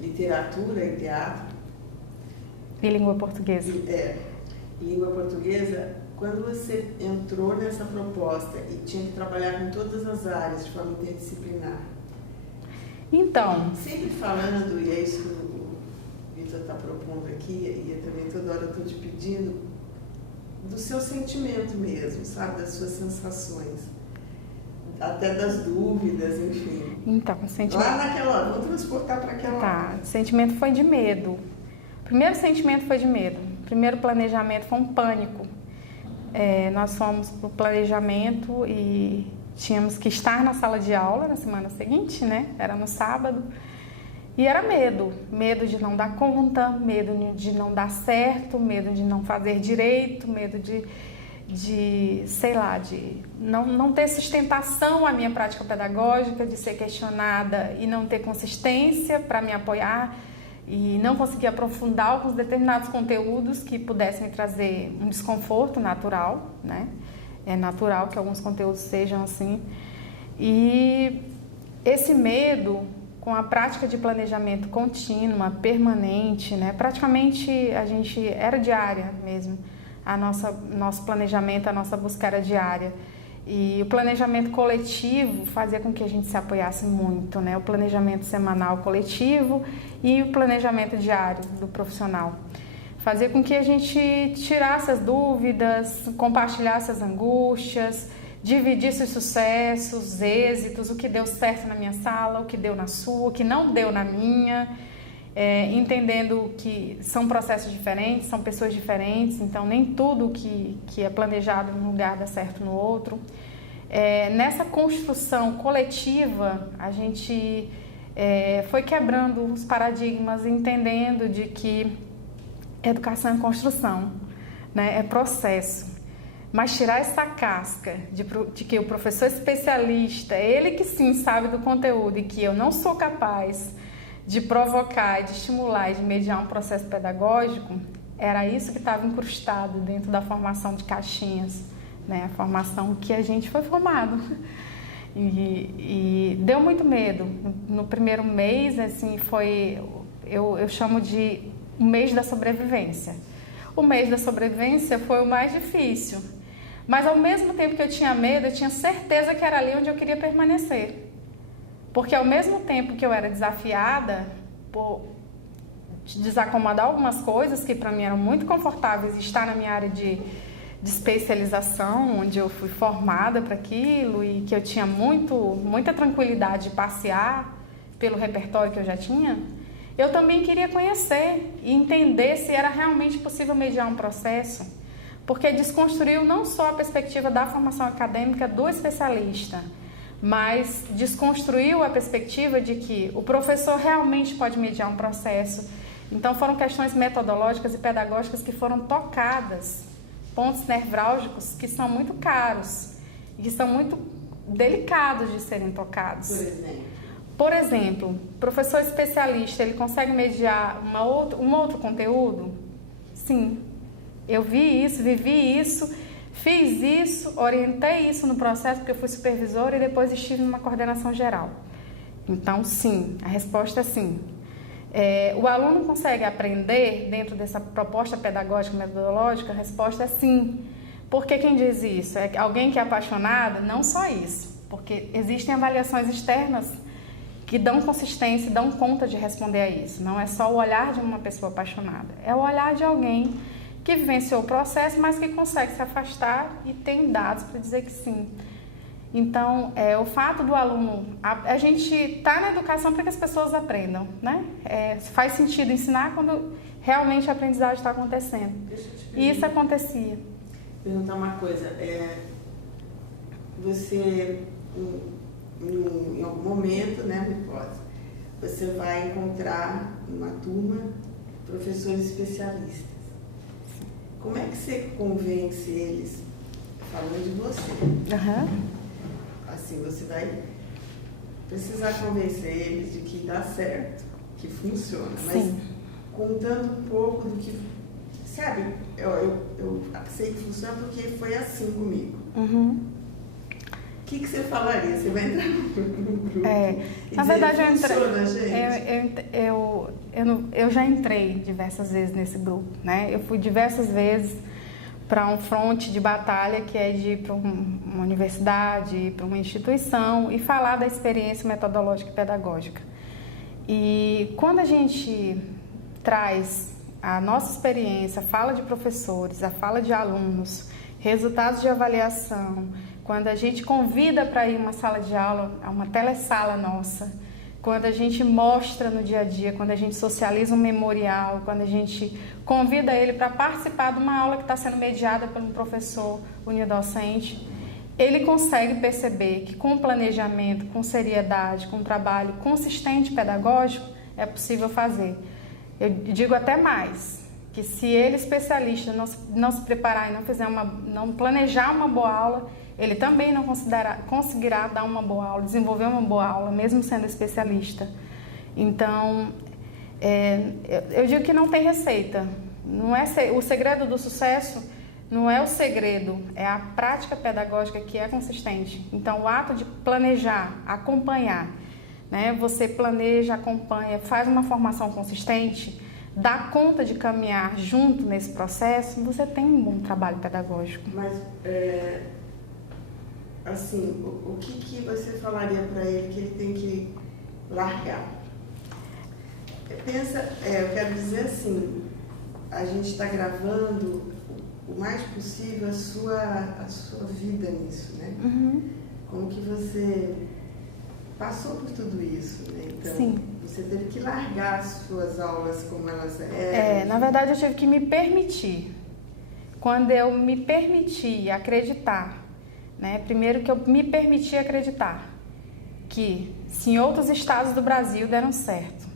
literatura e teatro e língua portuguesa, língua portuguesa, quando você entrou nessa proposta e tinha que trabalhar com todas as áreas de forma interdisciplinar, então, sempre falando, e é isso que o Vitor está propondo aqui, e eu também toda hora estou te pedindo, do seu sentimento mesmo, sabe, das suas sensações, até das dúvidas, enfim. Então, o sentimento... Lá naquela, vamos transportar para aquela... Tá, o sentimento foi de medo. O primeiro sentimento foi de medo. O primeiro planejamento foi um pânico. Nós fomos para o planejamento e tínhamos que estar na sala de aula na semana seguinte, né? Era no sábado. E era medo. Medo de não dar conta, medo de não dar certo, medo de não fazer direito, medo de sei lá, de não ter sustentação à minha prática pedagógica, de ser questionada e não ter consistência para me apoiar e não conseguir aprofundar alguns determinados conteúdos que pudessem me trazer um desconforto natural, né? É natural que alguns conteúdos sejam assim. E esse medo, com a prática de planejamento contínua, permanente, né? Praticamente a gente era diária mesmo. Nosso planejamento, a nossa busca era diária. E o planejamento coletivo fazia com que a gente se apoiasse muito, né? O planejamento semanal coletivo e o planejamento diário do profissional. Fazia com que a gente tirasse as dúvidas, compartilhasse as angústias, dividisse os sucessos, os êxitos, o que deu certo na minha sala, o que deu na sua, o que não deu na minha. Entendendo que são processos diferentes, são pessoas diferentes, então nem tudo que é planejado num lugar dá certo no outro. nessa construção coletiva, a gente foi quebrando os paradigmas, entendendo de que educação é construção, né? É processo. Mas tirar essa casca de que o professor especialista, ele que sim sabe do conteúdo e que eu não sou capaz de provocar, de estimular e de mediar um processo pedagógico, era isso que estava incrustado dentro da formação de Caxias, né? A formação que a gente foi formado. E deu muito medo. No primeiro mês, assim, eu chamo de o mês da sobrevivência. O mês da sobrevivência foi o mais difícil. Mas ao mesmo tempo que eu tinha medo, eu tinha certeza que era ali onde eu queria permanecer. Porque ao mesmo tempo que eu era desafiada por desacomodar algumas coisas que para mim eram muito confortáveis, estar na minha área de especialização, onde eu fui formada para aquilo e que eu tinha muita tranquilidade de passear pelo repertório que eu já tinha, eu também queria conhecer e entender se era realmente possível mediar um processo, porque desconstruiu não só a perspectiva da formação acadêmica do especialista, mas desconstruiu a perspectiva de que o professor realmente pode mediar um processo. Então foram questões metodológicas e pedagógicas que foram tocadas, pontos nevrálgicos que são muito caros e que são muito delicados de serem tocados. Por exemplo, professor especialista, ele consegue mediar um outro conteúdo? Sim. Eu vi isso, vivi isso, fiz isso, orientei isso no processo porque eu fui supervisora e depois estive numa coordenação geral. Então, sim, a resposta é sim. O aluno consegue aprender dentro dessa proposta pedagógica metodológica? A resposta é sim. Porque quem diz isso? É alguém que é apaixonado? Não só isso, porque existem avaliações externas que dão consistência e dão conta de responder a isso. Não é só o olhar de uma pessoa apaixonada, é o olhar de alguém que vivenciou o processo, mas que consegue se afastar e tem dados para dizer que sim. Então, o fato do aluno... A gente está na educação para que as pessoas aprendam, né? Faz sentido ensinar quando realmente a aprendizagem está acontecendo. E isso acontecia. Perguntar uma coisa. Você, em algum momento, né, você vai encontrar numa turma professores especialistas. Como é que você convence eles, falando de você? Assim, você vai precisar convencer eles de que dá certo, que funciona, mas contando um pouco do que, sabe, eu sei que funciona porque foi assim comigo. O que você falaria? Você vai entrar no grupo na verdade, eu já entrei diversas vezes nesse grupo, né? Eu fui diversas vezes para um fronte de batalha que é de ir para uma universidade, para uma instituição e falar da experiência metodológica e pedagógica. E quando a gente traz a nossa experiência, a fala de professores, a fala de alunos, resultados de avaliação, quando a gente convida para ir a uma sala de aula, a uma telesala nossa, quando a gente mostra no dia a dia, quando a gente socializa um memorial, quando a gente convida ele para participar de uma aula que está sendo mediada por um professor unidocente, ele consegue perceber que com planejamento, com seriedade, com trabalho consistente pedagógico, é possível fazer. Eu digo até mais, que se ele, especialista, não se preparar e não planejar uma boa aula, ele também não conseguirá dar uma boa aula, desenvolver uma boa aula, mesmo sendo especialista. Então, eu digo que não tem receita. O segredo do sucesso não é o segredo, é a prática pedagógica que é consistente. Então, o ato de planejar, acompanhar, né? Você planeja, acompanha, faz uma formação consistente, dá conta de caminhar junto nesse processo, você tem um bom trabalho pedagógico. Mas, assim, o que você falaria para ele que ele tem que largar? Eu quero dizer assim, a gente está gravando o mais possível a sua vida nisso, né? Como que você passou por tudo isso, né? Então, sim, você teve que largar as suas aulas como elas eram. Na verdade, eu tive que me permitir. Quando eu me permiti acreditar né? Primeiro que eu me permiti acreditar que se em outros estados do Brasil deram certo,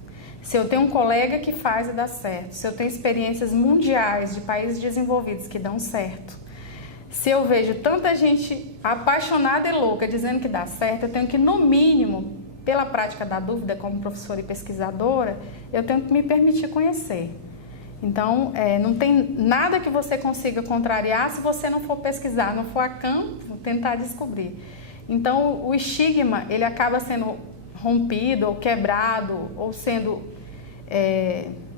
se eu tenho um colega que faz e dá certo, se eu tenho experiências mundiais de países desenvolvidos que dão certo, se eu vejo tanta gente apaixonada e louca dizendo que dá certo, eu tenho que, no mínimo, pela prática da dúvida como professora e pesquisadora, eu tenho que me permitir conhecer. Então, não tem nada que você consiga contrariar se você não for pesquisar, não for a campo, tentar descobrir. Então, o estigma, ele acaba sendo rompido ou quebrado ou sendo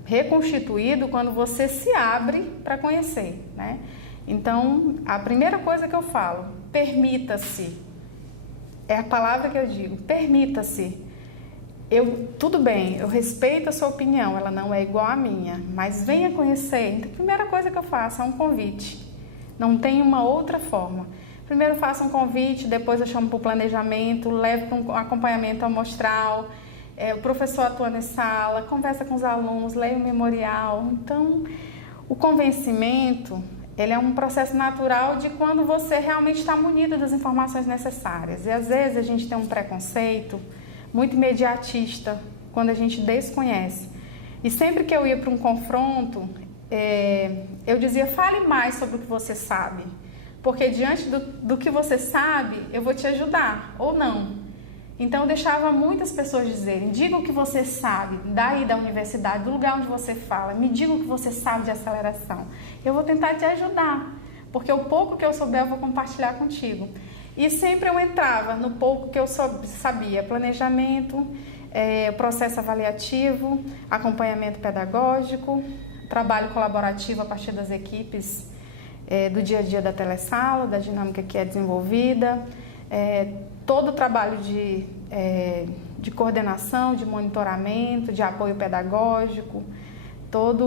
reconstituído quando você se abre para conhecer, né? Então, a primeira coisa que eu falo, permita-se. É a palavra que eu digo, permita-se. Tudo bem, eu respeito a sua opinião, ela não é igual à minha, mas venha conhecer. Então, a primeira coisa que eu faço é um convite. Não tem uma outra forma. Primeiro faço um convite, depois eu chamo para o planejamento, levo para um acompanhamento amostral, o professor atua na sala, conversa com os alunos, leia o memorial. Então, o convencimento, ele é um processo natural de quando você realmente está munido das informações necessárias. E às vezes a gente tem um preconceito muito imediatista quando a gente desconhece. E sempre que eu ia para um confronto, eu dizia, fale mais sobre o que você sabe. Porque diante do que você sabe, eu vou te ajudar, ou não. Então eu deixava muitas pessoas dizerem, diga o que você sabe, daí da universidade, do lugar onde você fala, me diga o que você sabe de aceleração. Eu vou tentar te ajudar, porque o pouco que eu souber eu vou compartilhar contigo. E sempre eu entrava no pouco que eu sabia, planejamento, processo avaliativo, acompanhamento pedagógico, trabalho colaborativo a partir das equipes do dia a dia da telesala, da dinâmica que é desenvolvida, todo o trabalho de coordenação, de monitoramento, de apoio pedagógico, toda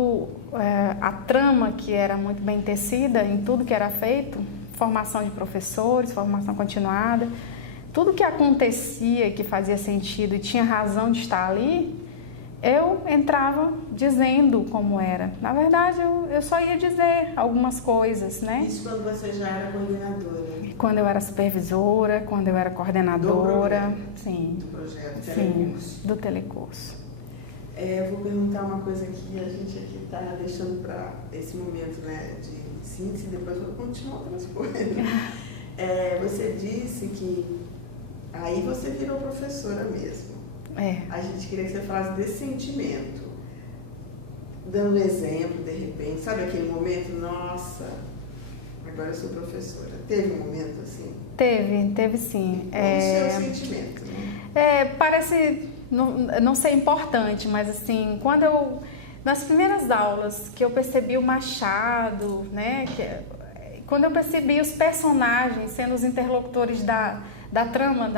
a trama que era muito bem tecida em tudo que era feito, formação de professores, formação continuada, tudo que acontecia que fazia sentido e tinha razão de estar ali, eu entrava dizendo como era. Na verdade, eu só ia dizer algumas coisas, né? Isso quando você já era coordenadora? Quando eu era supervisora, quando eu era coordenadora, sim. Do projeto Telecurso? Sim, do Telecurso. Eu vou perguntar uma coisa que a gente aqui está deixando para esse momento, né, de síntese, depois eu vou continuar outras coisas. Você disse que aí você virou professora mesmo. A gente queria que você falasse desse sentimento, dando exemplo, de repente, sabe aquele momento, nossa, agora eu sou professora. Teve um momento assim? Teve sim. Qual o seu sentimento, né? Parece não ser importante, mas assim, nas primeiras aulas que eu percebi o Machado, né, quando eu percebi os personagens sendo os interlocutores da trama,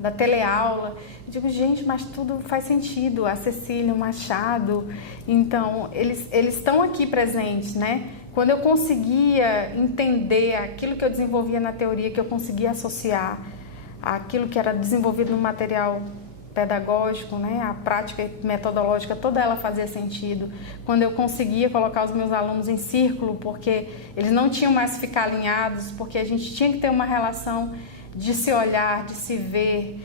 da teleaula, eu digo, gente, mas tudo faz sentido, a Cecília, o Machado, então, eles estão aqui presentes, né? Quando eu conseguia entender aquilo que eu desenvolvia na teoria, que eu conseguia associar aquilo que era desenvolvido no material pedagógico, né? A prática metodológica, toda ela fazia sentido. Quando eu conseguia colocar os meus alunos em círculo, porque eles não tinham mais que ficar alinhados, porque a gente tinha que ter uma relação de se olhar, de se ver,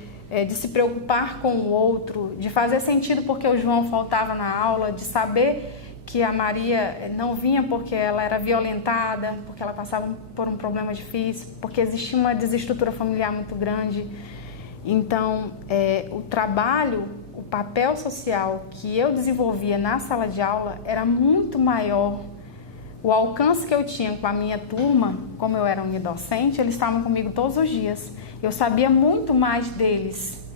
de se preocupar com o outro, de fazer sentido porque o João faltava na aula, de saber que a Maria não vinha porque ela era violentada, porque ela passava por um problema difícil, porque existia uma desestrutura familiar muito grande. Então, o trabalho, o papel social que eu desenvolvia na sala de aula era muito maior. O alcance que eu tinha com a minha turma, como eu era unidocente, eles estavam comigo todos os dias. Eu sabia muito mais deles.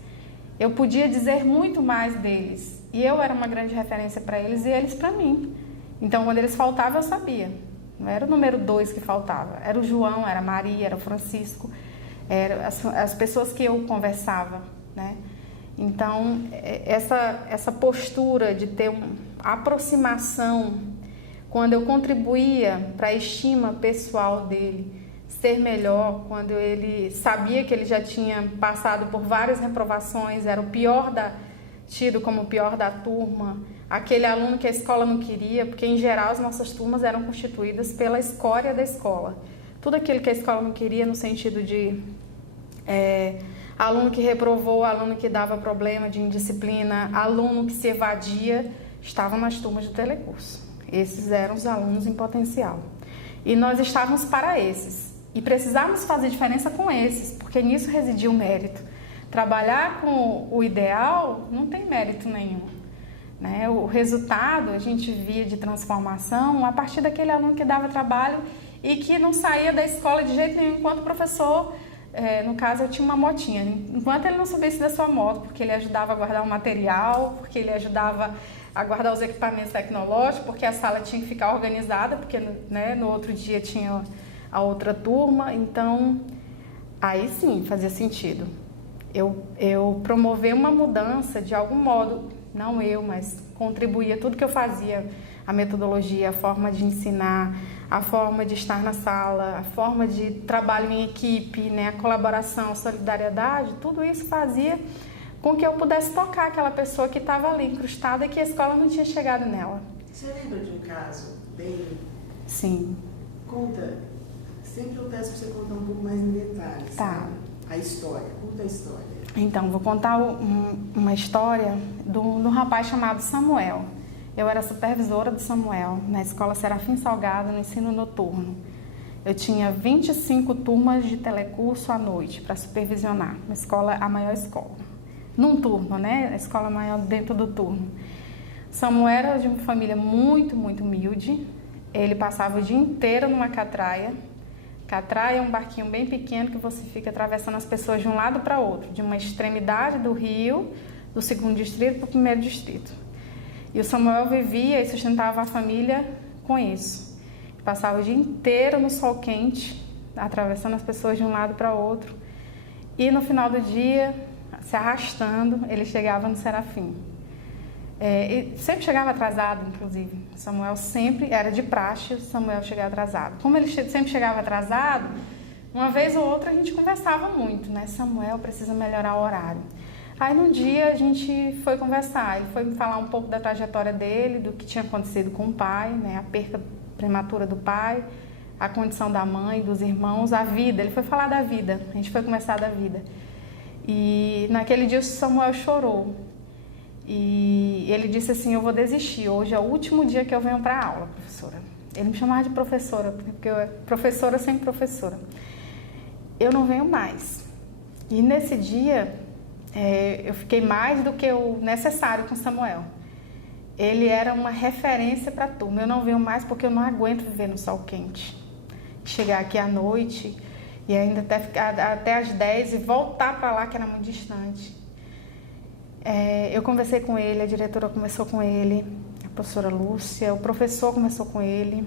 Eu podia dizer muito mais deles. E eu era uma grande referência para eles e eles para mim. Então, quando eles faltavam, eu sabia. Não era o número 2 que faltava. Era o João, era a Maria, era o Francisco. Eram as pessoas que eu conversava, né? Então, essa postura de ter uma aproximação, quando eu contribuía para a estima pessoal dele ser melhor, quando ele sabia que ele já tinha passado por várias reprovações, era o pior tido como o pior da turma, aquele aluno que a escola não queria, porque em geral as nossas turmas eram constituídas pela escória da escola. tudo aquilo que a escola não queria, no sentido de aluno que reprovou, aluno que dava problema de indisciplina, aluno que se evadia, estavam nas turmas de telecurso. Esses eram os alunos em potencial. E nós estávamos para esses. E precisávamos fazer diferença com esses, porque nisso residia o mérito. Trabalhar com o ideal não tem mérito nenhum, né? O resultado a gente via de transformação a partir daquele aluno que dava trabalho e que não saía da escola de jeito nenhum, enquanto o professor, no caso eu tinha uma motinha, enquanto ele não subisse da sua moto, porque ele ajudava a guardar o material, porque ele ajudava a guardar os equipamentos tecnológicos, porque a sala tinha que ficar organizada, porque, né, no outro dia tinha a outra turma, então aí sim fazia sentido. Eu promover uma mudança de algum modo, não eu, mas contribuía tudo que eu fazia, a metodologia, a forma de ensinar, a forma de estar na sala, a forma de trabalho em equipe, né, a colaboração, a solidariedade, tudo isso fazia com que eu pudesse tocar aquela pessoa que estava ali incrustada e que a escola não tinha chegado nela. Você lembra de um caso bem... Sim. Conta, sempre eu peço para você contar um pouco mais em detalhes. Tá. Sabe? A história, conta a história. Então, vou contar uma história de um rapaz chamado Samuel. Eu era supervisora do Samuel na Escola Serafim Salgado, no ensino noturno. Eu tinha 25 turmas de telecurso à noite para supervisionar, a maior escola. Num turno, né? A escola maior dentro do turno. Samuel era de uma família muito, muito humilde. Ele passava o dia inteiro numa catraia. Catraia é um barquinho bem pequeno que você fica atravessando as pessoas de um lado para outro, de uma extremidade do rio, do 2º distrito para o 1º distrito. E o Samuel vivia e sustentava a família com isso. Passava o dia inteiro no sol quente, atravessando as pessoas de um lado para outro. E no final do dia, se arrastando, ele chegava no Serafim. E sempre chegava atrasado, inclusive. Samuel sempre, era de praxe, o Samuel chegava atrasado. Como ele sempre chegava atrasado, uma vez ou outra a gente conversava muito, né? Samuel precisa melhorar o horário. Aí num dia a gente foi conversar, ele foi me falar um pouco da trajetória dele, do que tinha acontecido com o pai, né? A perca prematura do pai, a condição da mãe, dos irmãos, a vida. Ele foi falar da vida, a gente foi conversar da vida. E naquele dia o Samuel chorou. E ele disse assim, eu vou desistir, hoje é o último dia que eu venho para a aula, professora. Ele me chamava de professora, porque eu professora sem professora. Eu não venho mais. E nesse dia, eu fiquei mais do que o necessário com Samuel. Ele era uma referência para a turma. Eu não venho mais porque eu não aguento viver no sol quente. Chegar aqui à noite e ainda até às 10 e voltar para lá, que era muito distante. Eu conversei com ele, a diretora conversou com ele, a professora Lúcia, o professor conversou com ele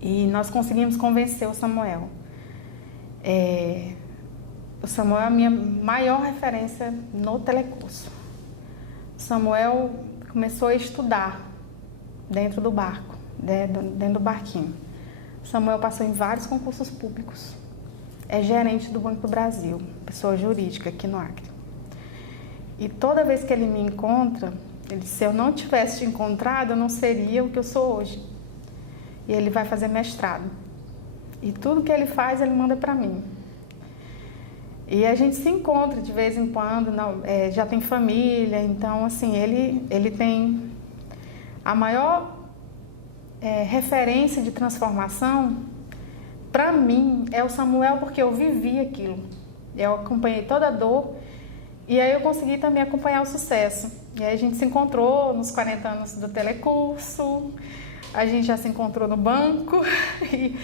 e nós conseguimos convencer o Samuel. O Samuel é a minha maior referência no telecurso. O Samuel começou a estudar dentro do barco, dentro do barquinho. O Samuel passou em vários concursos públicos. É gerente do Banco do Brasil, pessoa jurídica aqui no Acre. E toda vez que ele me encontra, ele disse, se eu não tivesse te encontrado, eu não seria o que eu sou hoje. E ele vai fazer mestrado. E tudo que ele faz, ele manda para mim. E a gente se encontra de vez em quando, já tem família, então assim, ele tem a maior referência de transformação, para mim, é o Samuel, porque eu vivi aquilo. Eu acompanhei toda a dor e aí eu consegui também acompanhar o sucesso. E aí a gente se encontrou nos 40 anos do telecurso, a gente já se encontrou no banco, e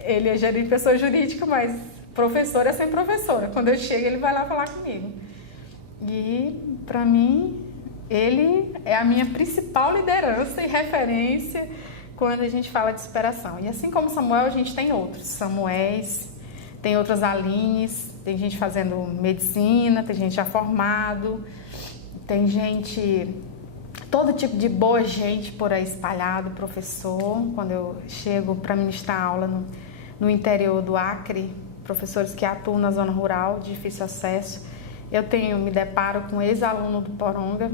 ele é gerente de pessoa jurídica, mas professora é sempre professora. Quando eu chego, ele vai lá falar comigo. E, para mim, ele é a minha principal liderança e referência quando a gente fala de superação. E assim como Samuel, a gente tem outros Samuéis, tem outras Alines, tem gente fazendo medicina, tem gente já formado, tem gente, todo tipo de boa gente por aí espalhado, professor. Quando eu chego para ministrar aula no interior do Acre, professores que atuam na zona rural, de difícil acesso, me deparo com ex-aluno do Poronga,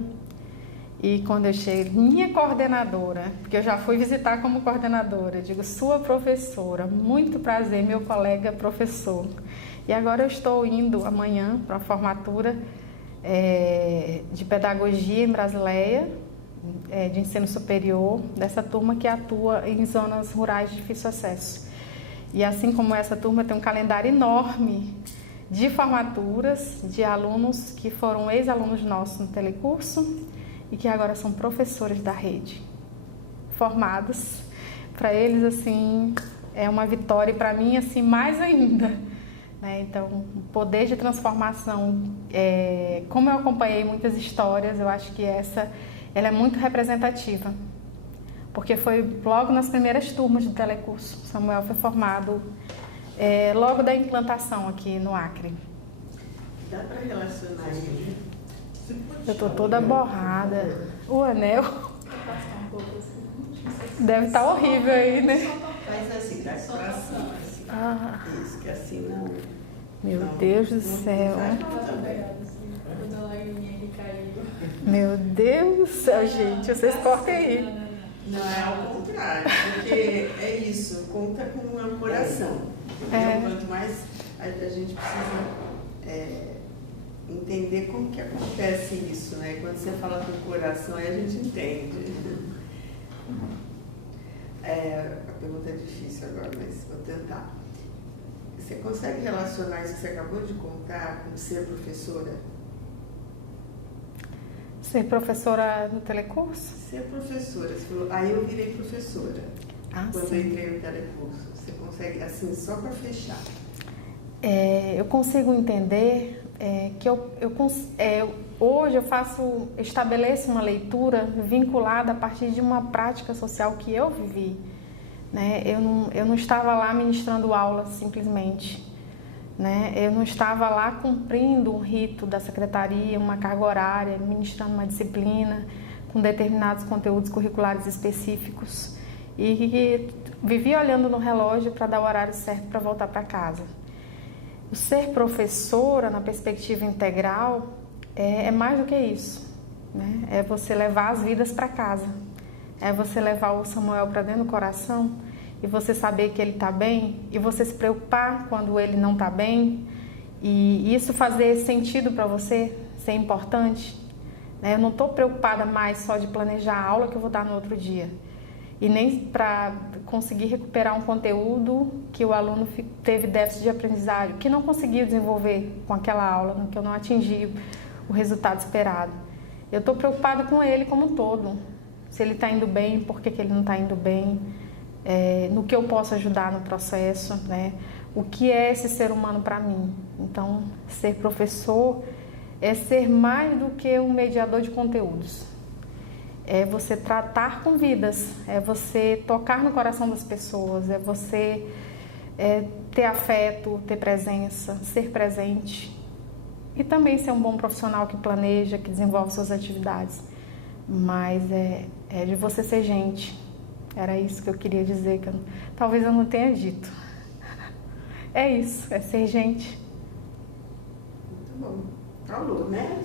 E quando eu chego, minha coordenadora, porque eu já fui visitar como coordenadora, eu digo, sua professora, muito prazer, meu colega professor. E agora eu estou indo amanhã para a formatura de pedagogia em Brasileia, de ensino superior, dessa turma que atua em zonas rurais de difícil acesso. E assim como essa turma tem um calendário enorme de formaturas de alunos que foram ex-alunos nossos no telecurso e que agora são professores da rede, formados. Para eles, assim, é uma vitória e para mim, assim, mais ainda. Né? Então, o poder de transformação, como eu acompanhei muitas histórias, eu acho que ela é muito representativa. Porque foi logo nas primeiras turmas do telecurso. Samuel foi formado logo da implantação aqui no Acre. Dá para relacionar isso? Eu tô toda borrada. O anel deve estar horrível aí, né? Faz assim, dá pra cima. Assim. Isso, que assim não... Meu Deus do céu. Meu Deus do céu, gente. Vocês cortem aí. Não, é ao contrário, porque é isso, conta com o coração. Então, quanto mais a gente precisa entender como que acontece isso, né? Quando você fala com o coração, aí a gente entende. A pergunta é difícil agora, mas vou tentar. Você consegue relacionar isso que você acabou de contar com ser professora? Ser professora no telecurso? Ser professora. Você falou, aí eu virei professora. Quando eu entrei no telecurso. Você consegue, assim, só para fechar? Eu consigo entender que hoje eu estabeleço uma leitura vinculada a partir de uma prática social que eu vivi. Né? Eu não estava lá ministrando aula simplesmente. Né? Eu não estava lá cumprindo um rito da secretaria, uma carga horária, ministrando uma disciplina com determinados conteúdos curriculares específicos e vivia olhando no relógio para dar o horário certo para voltar para casa. O ser professora, na perspectiva integral, é mais do que isso. Né? É você levar as vidas para casa. É você levar o Samuel para dentro do coração e você saber que ele está bem e você se preocupar quando ele não está bem e isso fazer sentido para você, ser importante. Né? Eu não estou preocupada mais só de planejar a aula que eu vou dar no outro dia e nem para conseguir recuperar um conteúdo que o aluno teve déficit de aprendizagem, que não conseguiu desenvolver com aquela aula, que eu não atingi o resultado esperado. Eu estou preocupada com ele como um todo. Se ele está indo bem, por que ele não está indo bem, no que eu posso ajudar no processo, né? O que é esse ser humano para mim. Então, ser professor é ser mais do que um mediador de conteúdos. É você tratar com vidas, é você tocar no coração das pessoas, é você ter afeto, ter presença, ser presente e também ser um bom profissional que planeja, que desenvolve suas atividades. Mas é de você ser gente. Era isso que eu queria dizer, que talvez eu não tenha dito. É isso, é ser gente. Muito bom. Falou, né?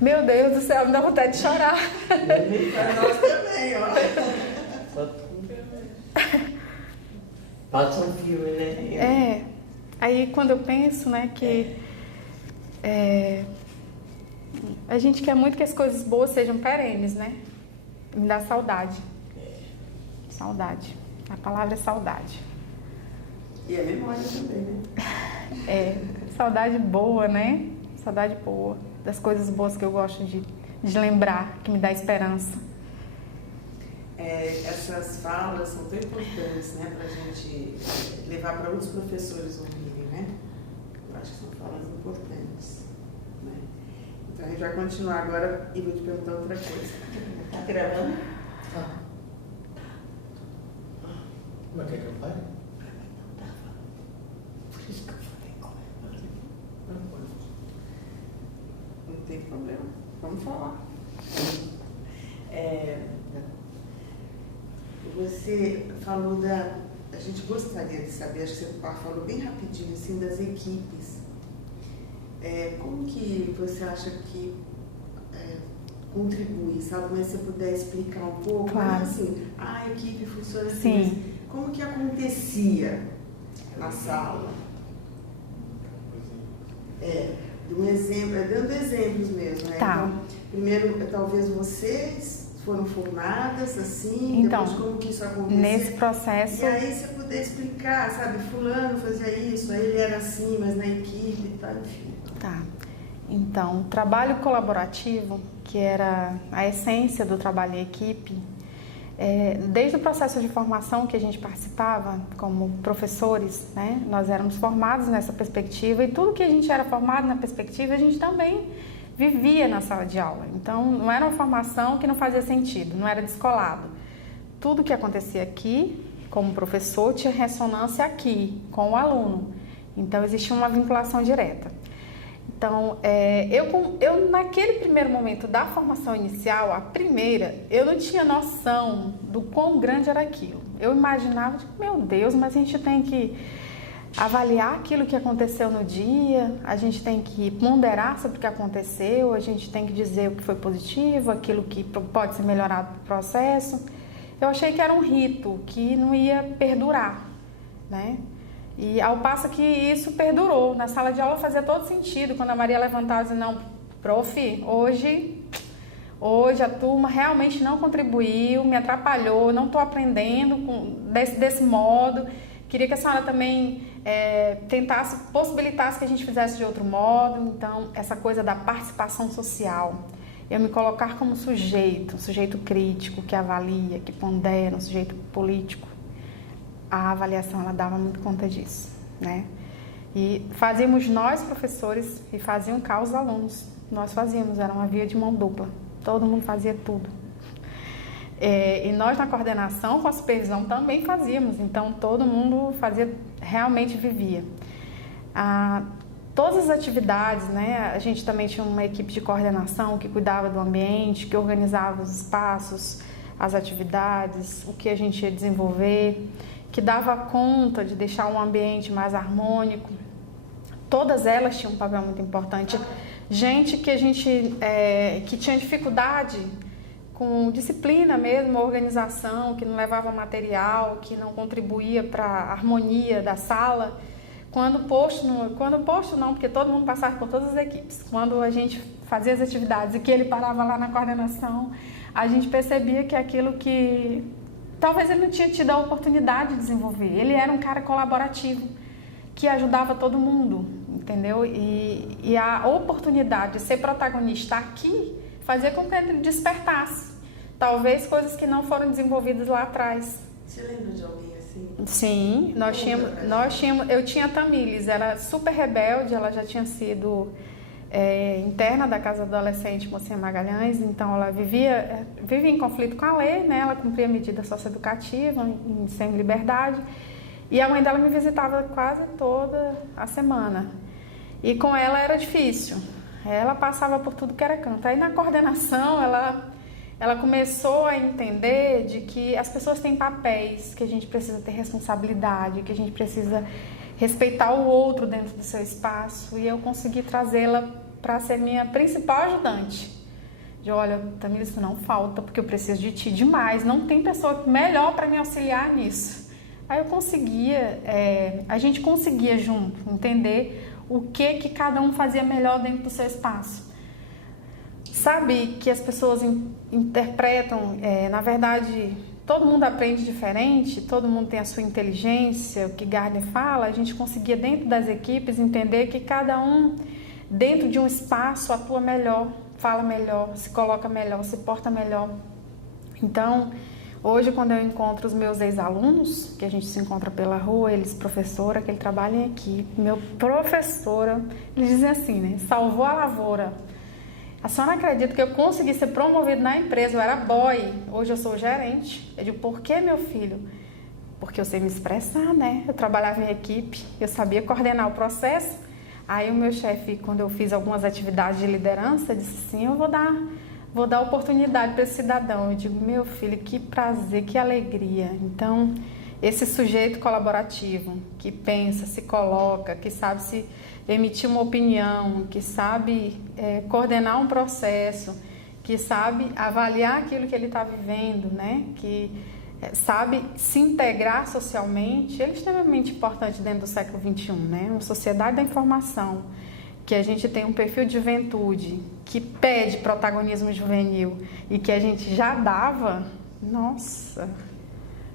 Meu Deus do céu, me dá vontade de chorar. Para nós também, ó. Passa um filme, né? Aí quando eu penso, né, que a gente quer muito que as coisas boas sejam perenes, né? Me dá saudade. Saudade. A palavra é saudade. E a memória também, né? Saudade boa, né? Saudade boa. Das coisas boas que eu gosto de lembrar, que me dá esperança. Essas falas são tão importantes, né? Para a gente levar para outros professores ouvirem, né? Eu acho que são falas importantes. Né? Então a gente vai continuar agora e vou te perguntar outra coisa. Tá gravando? Como é que eu falo? Por isso que eu falei com ela. Não tem problema. Vamos falar. Você falou a gente gostaria de saber, acho que você falou bem rapidinho, assim, das equipes Como que você acha que contribui, sabe? Mas se você puder explicar um pouco, claro. Assim, a equipe funciona assim, Sim. Mas como que acontecia na sala? Dando exemplos mesmo, né? Tá. Então, primeiro, talvez vocês foram formadas assim, então, depois como que isso acontecia? Nesse processo... E aí você puder explicar, sabe? Fulano fazia isso, aí ele era assim, mas na equipe e tal, enfim. Tá. Então, o trabalho colaborativo, que era a essência do trabalho em equipe, desde o processo de formação que a gente participava como professores, né, nós éramos formados nessa perspectiva e tudo que a gente era formado na perspectiva, a gente também vivia na sala de aula. Então, não era uma formação que não fazia sentido, não era descolado. Tudo que acontecia aqui, como professor, tinha ressonância aqui, com o aluno. Então, existia uma vinculação direta. Então, eu naquele primeiro momento da formação inicial, a primeira, eu não tinha noção do quão grande era aquilo. Eu imaginava, meu Deus, mas a gente tem que avaliar aquilo que aconteceu no dia, a gente tem que ponderar sobre o que aconteceu, a gente tem que dizer o que foi positivo, aquilo que pode ser melhorado no processo. Eu achei que era um rito, que não ia perdurar, né? E ao passo que isso perdurou. Na sala de aula fazia todo sentido, quando a Maria levantava e dizia, não, prof, hoje a turma realmente não contribuiu, me atrapalhou, não estou aprendendo desse modo. Queria que a senhora também possibilitasse que a gente fizesse de outro modo. Então, essa coisa da participação social, eu me colocar como sujeito, um sujeito crítico, que avalia, que pondera, um sujeito político. A avaliação, ela dava muito conta disso, né? E fazíamos nós, professores, e faziam cá os alunos. Nós fazíamos, era uma via de mão dupla. Todo mundo fazia tudo. E nós, na coordenação, com a supervisão, também fazíamos. Então, todo mundo fazia, realmente vivia. Todas as atividades, né? A gente também tinha uma equipe de coordenação que cuidava do ambiente, que organizava os espaços, as atividades, o que a gente ia desenvolver, que dava conta de deixar um ambiente mais harmônico. Todas elas tinham um papel muito importante. Gente que tinha dificuldade com disciplina mesmo, organização, que não levava material, que não contribuía para a harmonia da sala. Quando posto não, porque todo mundo passava por todas as equipes. Quando a gente fazia as atividades e que ele parava lá na coordenação, a gente percebia que aquilo que talvez ele não tinha tido a oportunidade de desenvolver. Ele era um cara colaborativo, que ajudava todo mundo, entendeu? E a oportunidade de ser protagonista aqui fazia com que ele despertasse. Talvez coisas que não foram desenvolvidas lá atrás. Você lembra de alguém assim? Sim, eu tinha a Tamílis, era super rebelde, ela já tinha sido interna da Casa do Adolescente Mocinha Magalhães, então ela vivia em conflito com a lei, né? Ela cumpria medida socioeducativa em semi-liberdade, e a mãe dela me visitava quase toda a semana, e com ela era difícil, ela passava por tudo que era canto. Aí na coordenação ela começou a entender de que as pessoas têm papéis, que a gente precisa ter responsabilidade, que a gente precisa respeitar o outro dentro do seu espaço, e eu consegui trazê-la para ser minha principal ajudante. De olha, Tamílis, isso não falta, porque eu preciso de ti demais, não tem pessoa melhor para me auxiliar nisso. Aí eu conseguia, a gente conseguia junto entender o que cada um fazia melhor dentro do seu espaço. Sabe que as pessoas interpretam, na verdade, todo mundo aprende diferente, todo mundo tem a sua inteligência, o que Gardner fala, a gente conseguia dentro das equipes entender que cada um, dentro de um espaço, atua melhor, fala melhor, se coloca melhor, se porta melhor. Então, hoje quando eu encontro os meus ex-alunos, que a gente se encontra pela rua, eles, professora, que ele trabalha em equipe, meu professora, eles dizem assim, né, salvou a lavoura. A senhora acredita que eu consegui ser promovido na empresa, eu era boy, hoje eu sou gerente. Eu digo, por que, meu filho? Porque eu sei me expressar, né? Eu trabalhava em equipe, eu sabia coordenar o processo. Aí o meu chefe, quando eu fiz algumas atividades de liderança, disse assim, eu vou dar oportunidade para esse cidadão. Eu digo, meu filho, que prazer, que alegria. Então, esse sujeito colaborativo, que pensa, se coloca, que sabe se emitir uma opinião, que sabe coordenar um processo, que sabe avaliar aquilo que ele está vivendo, né? Que sabe se integrar socialmente, ele é extremamente importante dentro do século XXI, né? Uma sociedade da informação, que a gente tem um perfil de juventude que pede protagonismo juvenil e que a gente já dava, nossa...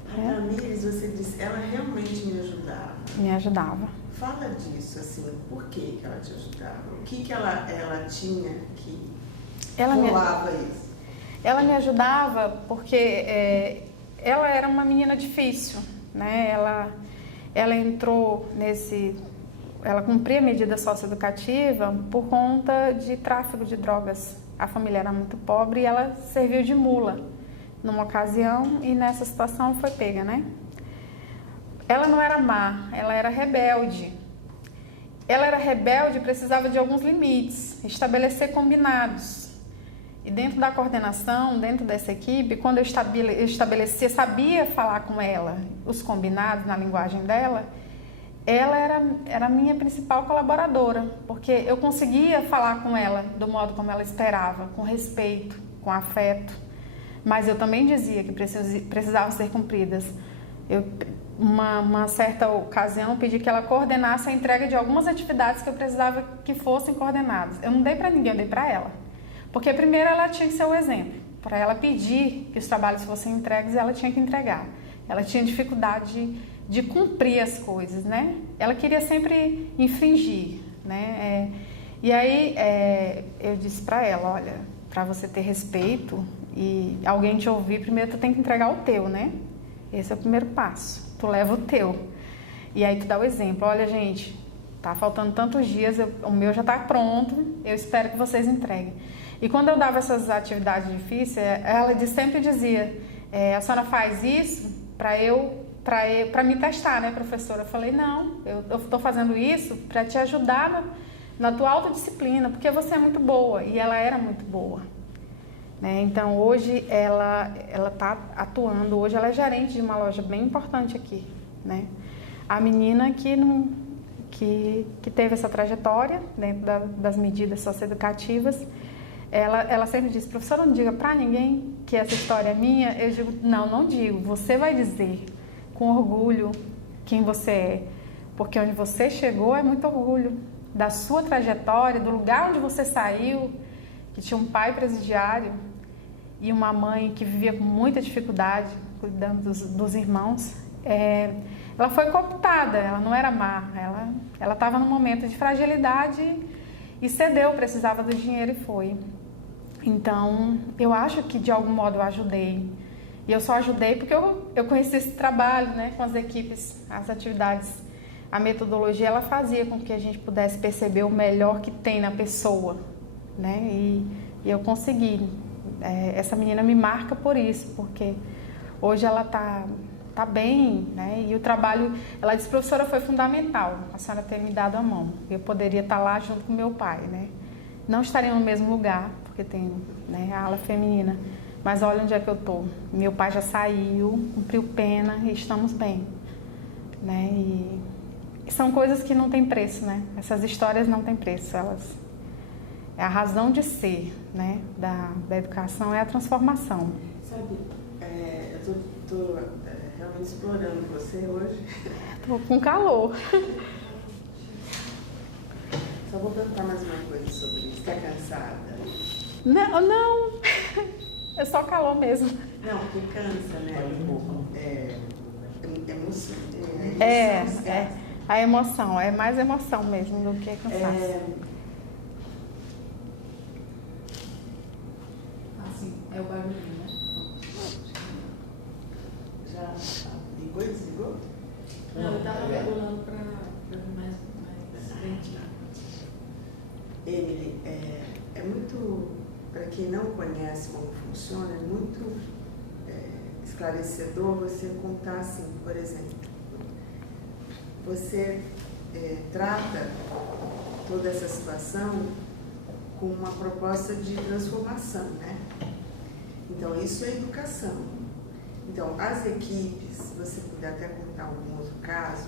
A Tamires, você disse, ela realmente me ajudava. Me ajudava. Fala disso, assim, por que ela te ajudava? O que ela tinha que rolava isso? Ela me ajudava porque ela era uma menina difícil, né? Ela entrou ela cumpria a medida socioeducativa por conta de tráfico de drogas. A família era muito pobre e ela serviu de mula numa ocasião e nessa situação foi pega, né? Ela não era má, ela era rebelde. Ela era rebelde e precisava de alguns limites, estabelecer combinados. E dentro da coordenação, dentro dessa equipe, quando eu estabelecia, sabia falar com ela os combinados na linguagem dela, ela era a minha principal colaboradora, porque eu conseguia falar com ela do modo como ela esperava, com respeito, com afeto. Mas eu também dizia que precisavam ser cumpridas. Uma certa ocasião, pedi que ela coordenasse a entrega de algumas atividades que eu precisava que fossem coordenadas. Eu não dei para ninguém, eu dei para ela. Porque primeiro ela tinha que ser o exemplo. Para ela pedir que os trabalhos fossem entregues, ela tinha que entregar. Ela tinha dificuldade de cumprir as coisas, né? Ela queria sempre infringir, né? E aí eu disse para ela, olha, para você ter respeito e alguém te ouvir, primeiro tu tem que entregar o teu, né? Esse é o primeiro passo. Tu leva o teu. E aí tu dá o exemplo. Olha, gente, tá faltando tantos dias, o meu já tá pronto, eu espero que vocês entreguem. E quando eu dava essas atividades difíceis, ela sempre dizia, a senhora faz isso para me testar, né, professora? Eu falei, não, eu tô fazendo isso para te ajudar na tua autodisciplina, porque você é muito boa. E ela era muito boa. Né? Então, hoje ela está atuando, hoje ela é gerente de uma loja bem importante aqui. Né? A menina que teve essa trajetória dentro das medidas socioeducativas, ela sempre diz, professora, não diga para ninguém que essa história é minha. Eu digo, não digo, você vai dizer com orgulho quem você é, porque onde você chegou é muito orgulho da sua trajetória, do lugar onde você saiu, que tinha um pai presidiário e uma mãe que vivia com muita dificuldade, cuidando dos irmãos. Ela foi cooptada, ela não era má, ela estava num momento de fragilidade e cedeu, precisava do dinheiro e foi. Então, eu acho que de algum modo eu ajudei. E eu só ajudei porque eu conheci esse trabalho, né, com as equipes, as atividades. A metodologia, ela fazia com que a gente pudesse perceber o melhor que tem na pessoa, né? E eu consegui. Essa menina me marca por isso, porque hoje ela tá bem, né? E o trabalho, ela disse, professora, foi fundamental a senhora ter me dado a mão. Eu poderia estar lá junto com meu pai, né? Não estaria no mesmo lugar, porque tem, né, a ala feminina. Mas olha onde é que eu tô. Meu pai já saiu, cumpriu pena e estamos bem, né? E são coisas que não tem preço, né? Essas histórias não têm preço, é a razão de ser, né, da educação, é a transformação. Sabe, eu tô realmente explorando você hoje. Tô com calor. Só vou perguntar mais uma coisa sobre isso. Está cansada? Não. É só calor mesmo. Não, porque cansa, né? Emoção. A emoção. É mais emoção mesmo do que cansaço. É o barulhinho, né? Já ligou e desligou? Não, eu estava regulando para mais ventilado. Ele é muito, para quem não conhece como funciona, é muito esclarecedor você contar assim, por exemplo, você trata toda essa situação com uma proposta de transformação, né? Então, isso é educação. Então, as equipes, se você puder até contar algum outro caso,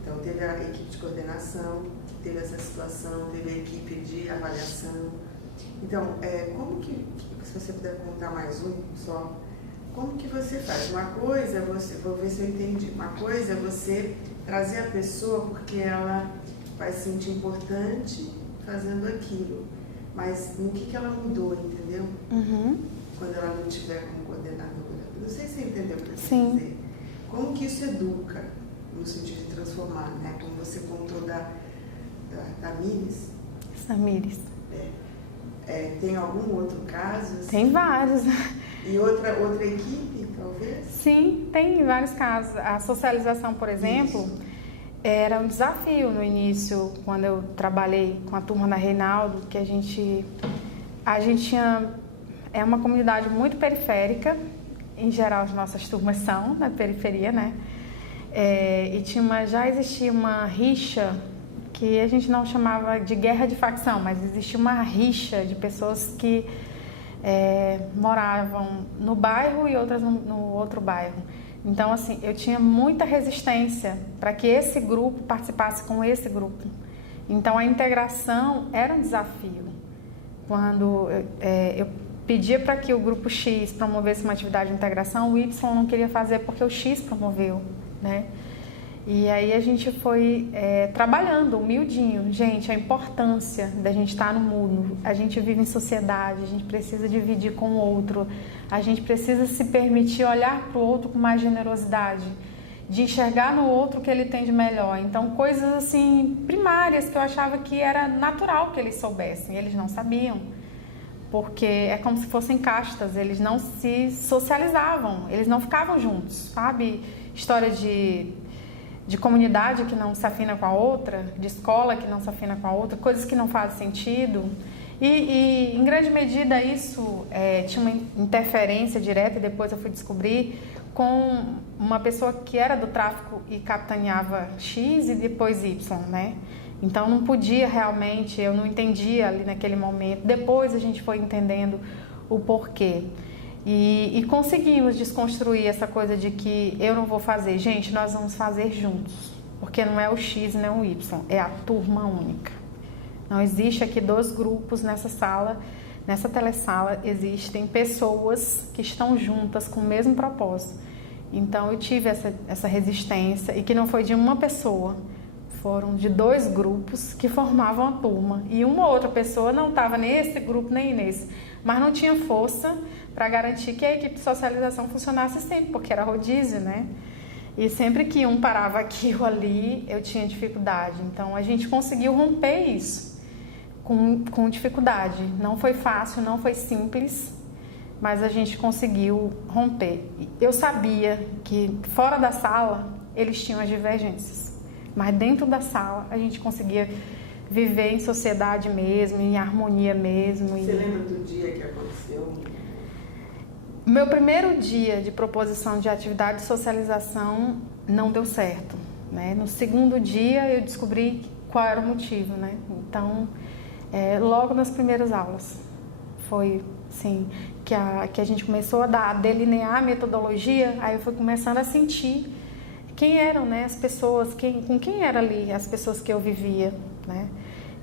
então teve a equipe de coordenação, que teve essa situação, teve a equipe de avaliação. Então, como que, se você puder contar mais um só, como que você faz? Uma coisa, vou ver se eu entendi, uma coisa é você trazer a pessoa porque ela vai se sentir importante fazendo aquilo, mas no que ela mudou, entendeu? Quando ela não estiver como coordenadora. Não sei se você entendeu o que eu quero dizer. Como que isso educa, no sentido de transformar, né? Como você contou da Mires. Samires. Tem algum outro caso? Assim? Tem vários. E outra equipe, talvez? Sim, tem vários casos. A socialização, por exemplo, era um desafio no início, quando eu trabalhei com a turma da Reinaldo, que a gente tinha... É uma comunidade muito periférica, em geral as nossas turmas são na periferia, né? E já existia uma rixa, que a gente não chamava de guerra de facção, mas existia uma rixa de pessoas que moravam no bairro e outras no outro bairro. Então, assim, eu tinha muita resistência para que esse grupo participasse com esse grupo. Então, a integração era um desafio. Quando eu pedia para que o grupo X promovesse uma atividade de integração, o Y não queria fazer porque o X promoveu, né? E aí a gente foi trabalhando humildinho. Gente, a importância da gente estar no mundo. A gente vive em sociedade, a gente precisa dividir com o outro. A gente precisa se permitir olhar para o outro com mais generosidade, de enxergar no outro o que ele tem de melhor. Então, coisas assim primárias que eu achava que era natural que eles soubessem, eles não sabiam. Porque é como se fossem castas, eles não se socializavam, eles não ficavam juntos, sabe? História de comunidade que não se afina com a outra, de escola que não se afina com a outra, coisas que não fazem sentido. E em grande medida isso tinha uma interferência direta, e depois eu fui descobrir, com uma pessoa que era do tráfico e capitaneava X e depois Y, né? Então não podia realmente, eu não entendia ali naquele momento. Depois a gente foi entendendo o porquê. E conseguimos desconstruir essa coisa de que eu não vou fazer. Gente, nós vamos fazer juntos. Porque não é o X nem o Y, é a turma única. Não existe aqui 2 grupos nessa sala, nessa telesala. Existem pessoas que estão juntas com o mesmo propósito. Então eu tive essa resistência, e que não foi de uma pessoa. Foram de 2 grupos que formavam a turma. E uma outra pessoa não estava nesse grupo nem nesse. Mas não tinha força para garantir que a equipe de socialização funcionasse sempre, porque era rodízio, né? E sempre que um parava aqui ou ali, eu tinha dificuldade. Então, a gente conseguiu romper isso com dificuldade. Não foi fácil, não foi simples, mas a gente conseguiu romper. Eu sabia que fora da sala, eles tinham as divergências. Mas dentro da sala, a gente conseguia viver em sociedade mesmo, em harmonia mesmo. Você lembra do dia que aconteceu? Meu primeiro dia de proposição de atividade de socialização não deu certo, né? No segundo dia eu descobri qual era o motivo, né? Então, logo nas primeiras aulas, foi assim, que a gente começou a delinear a metodologia, aí eu fui começando a sentir quem eram, né, as pessoas, com quem era ali as pessoas que eu vivia, né?